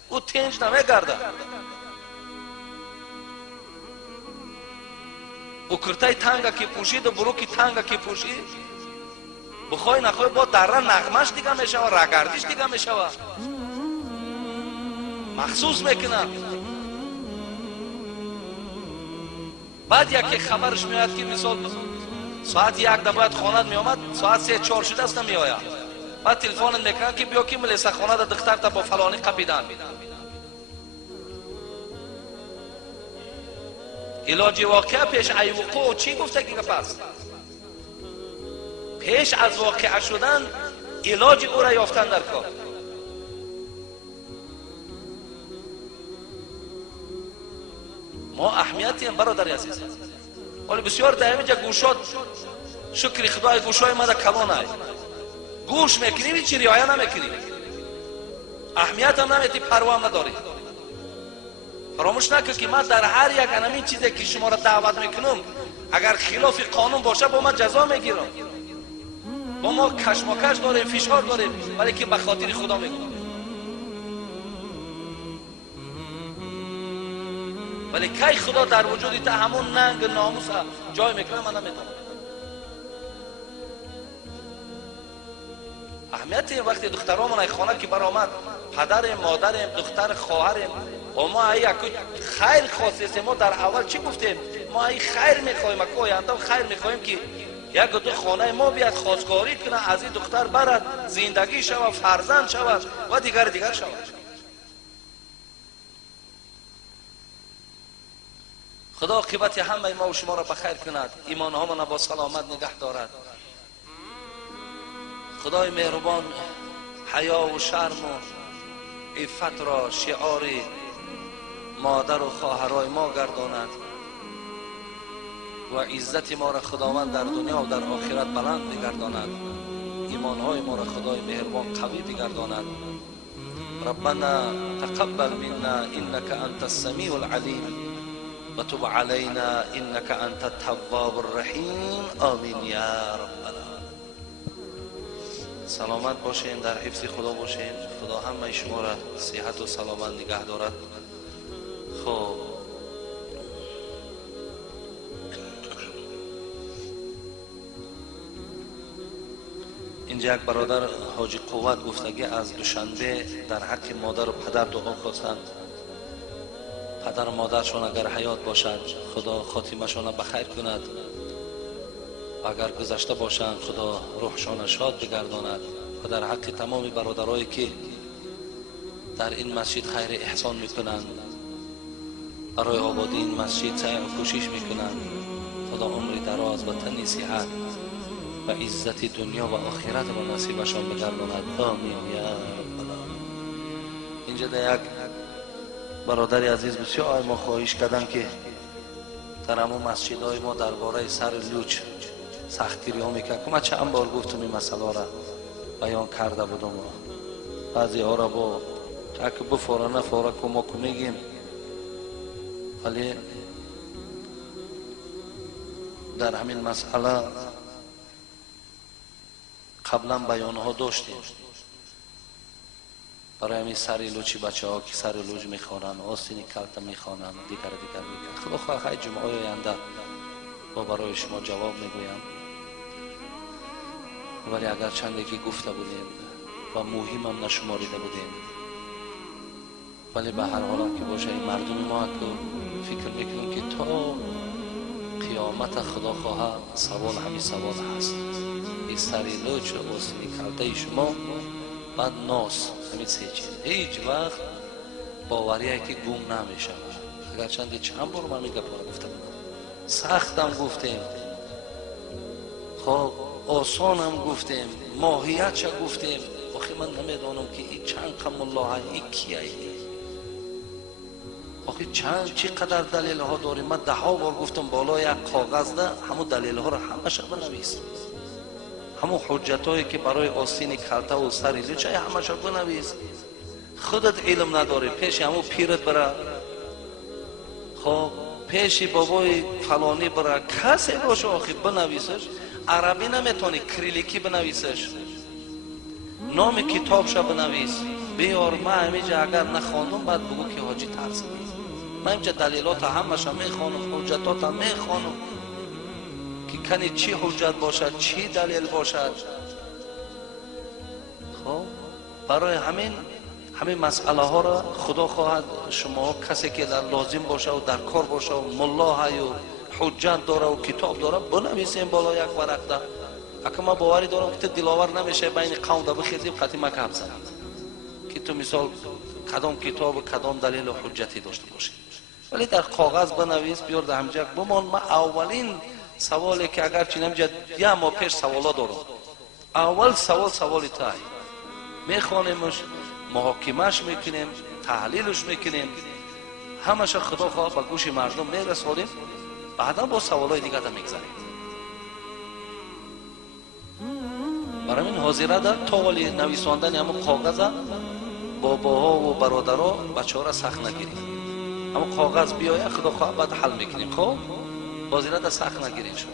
او تنج نمیگردد. او کرتای تنگه که پوشید و بروکی تنگه که پوشید، بخوای نخوای با دره نغمش دیگه میشوه، رگردیش دیگه میشوه، مخصوص میکنه. بعد یکی خبرش میاد که مثال ساعت 1 باید خانت میامد، ساعت 3-4 شده است نمیآید. بعد تلفن میکنه که بیا که ملیسه خانه در دختر تا با فلانی قبیدن. علاج واقعه پیش ای وقوع چی گفته که پس پیش از واقعه شدن علاج او را یافتن در کار. ما اهمیتی هم برادر عزیز، ولی بسیار در همینجا گوشات شکر خدای گوشای ما در کلان های گوش میکنی چی رعایت نمیکنی، اهمیت هم نمیتی، پروا هم نداری. فراموش نکن که من در هر یک همین چیزی که شما را دعوت میکنم اگر خلاف قانون باشه با من جزا میگیرم. با ما کشمکش داریم، فشار داریم، ولی که به خاطر خدا میکنم. ولی کی خدا در وجودی تا همون ننگ ناموس جای میکنه من نمیدونم. اهمیت این وقتی دخترامون خانه که برآمد، پدر مادر دختر خواهر و ما ای خیر خواستیم. ما در اول چی گفتیم؟ ما ای خیر میخوایم، اکو آینده خیر میخوایم که یک دو خانه ما بیاد خواستگاری کنه، از این دختر برد زندگی شود، فرزند شود و دیگر شود. خدا عاقبت همه ما و شما را بخیر کند، ایمان ها ما با سلامت نگه دارد. خدای مهربان حیا و شرم و عفت را شعار مادر و خواهرای ما گرداند و عزت ما را خداوند در دنیا و در آخرت بلند بگرداند. ایمان های ما را خدای مهربان قوی بگرداند. ربنا تقبل منا انك انت السميع العليم وتب علينا انك انت التواب الرحيم. آمين يا رب العالمين. سلامت باشین، در حفظ خدا باشین. خدا همه شما را صحت و سلامت نگه دارد. خب اینجا یک برادر حاجی قوت گفتگی از دوشنبه در حق مادر و پدر دعا خواستند. پدر و مادرشان اگر حیات باشد خدا خاتمشان بخیر کند، اگر گذشته باشند خدا روحشان شاد بگرداند. و در حق تمام برادرایی که در این مسجد خیر احسان میکنند، برای آبادی این مسجد سعی و کوشش میکنند، خدا عمر دراز و تنی صحت و عزت دنیا و آخرت و نصیبشان بگرداند. آمین یا رب. اینجا در یک برادری عزیز بسیار ما خواهش کردن که در همون مسجدهای ما درباره سر لوچ سختگیری ها میکرد. من چند بار گفتم این مسئله را بیان کرده بودم. بعضی ها را با که بفاره نفاره که ما که میگیم، ولی در همین مسئله قبلا بیان ها داشتیم. برای همین سر لوچی بچه ها که سر لوچ میخوانند، آستین کلت میخوانند، دیگر میکنند. خدا خواهد جمعه آینده با برای شما جواب میگویم. ولی اگر چندی که گفته بودیم و مهم هم نشماریده بودیم، ولی به هر حال که باشه این مردم ما که فکر میکنیم که تا قیامت خدا خواهد سوال همین سوال هست. این سر لوچ و آستین کلته شما بعد ناس همین سه چیز هیچ وقت باوریه که گم نمیشه. اگر چند بار من میگه پاره گفتم، سختم گفتیم، خب آسانم گفتیم، ماهیتش گفتیم. آخه من نمیدانم که این چند قم الله این کیه؟ آخه چی قدر دلیل ها داریم. من 10 بار گفتم بالا یک کاغذ ده همون دلیل ها رو همش بنویس، همون حجت هایی که برای آستین کلته و سر لوچ همش بنویس. خودت علم نداری، پیش همون پیرت بره، خب پیش بابای فلانی بره، کسی باشه آخه بنویسش. عربی نمیتونی کریلیکی بنویسش، نام کتابش بنویس بیار. من همیجا اگر نخواندم بعد بگو که حاجی ترسید. من همیجا دلیلات همش میخوانم، حجتات میخوانم که کنی چی حجت باشد، چی دلیل باشد. خب برای همین مسئله ها را خدا خواهد شما کسی که در لازم باشه و در کار باشه و ملا های و حجت داره و کتاب داره بنویسیم بالا یک ورق ده. اگه ما باوری دارم که دلاور نمیشه بین قوم ده بخیزیم قطعی مکه بزن که تو مثال کدام کتاب و کدام دلیل و حجتی داشته باشی، ولی در کاغذ بنویس بیار در همجا بمان. من اولین سوالی که اگر چی نمیجد یه ما پیش سوالا دارم، اول سوالی تای میخوانیمش، محاکمش میکنیم، تحلیلش میکنیم، همش خدا خواه به گوش مردم میرسانیم، بعدا با سوالای دیگه دا میگذاریم. برای این حاضره در تاولی نویساندن همون کاغذ باباها و برادرها بچه ها را سخت نگیریم. همون کاغذ بیایه خدا خواه بعد حل میکنیم. خب حاضره در سخت نگیریم شما.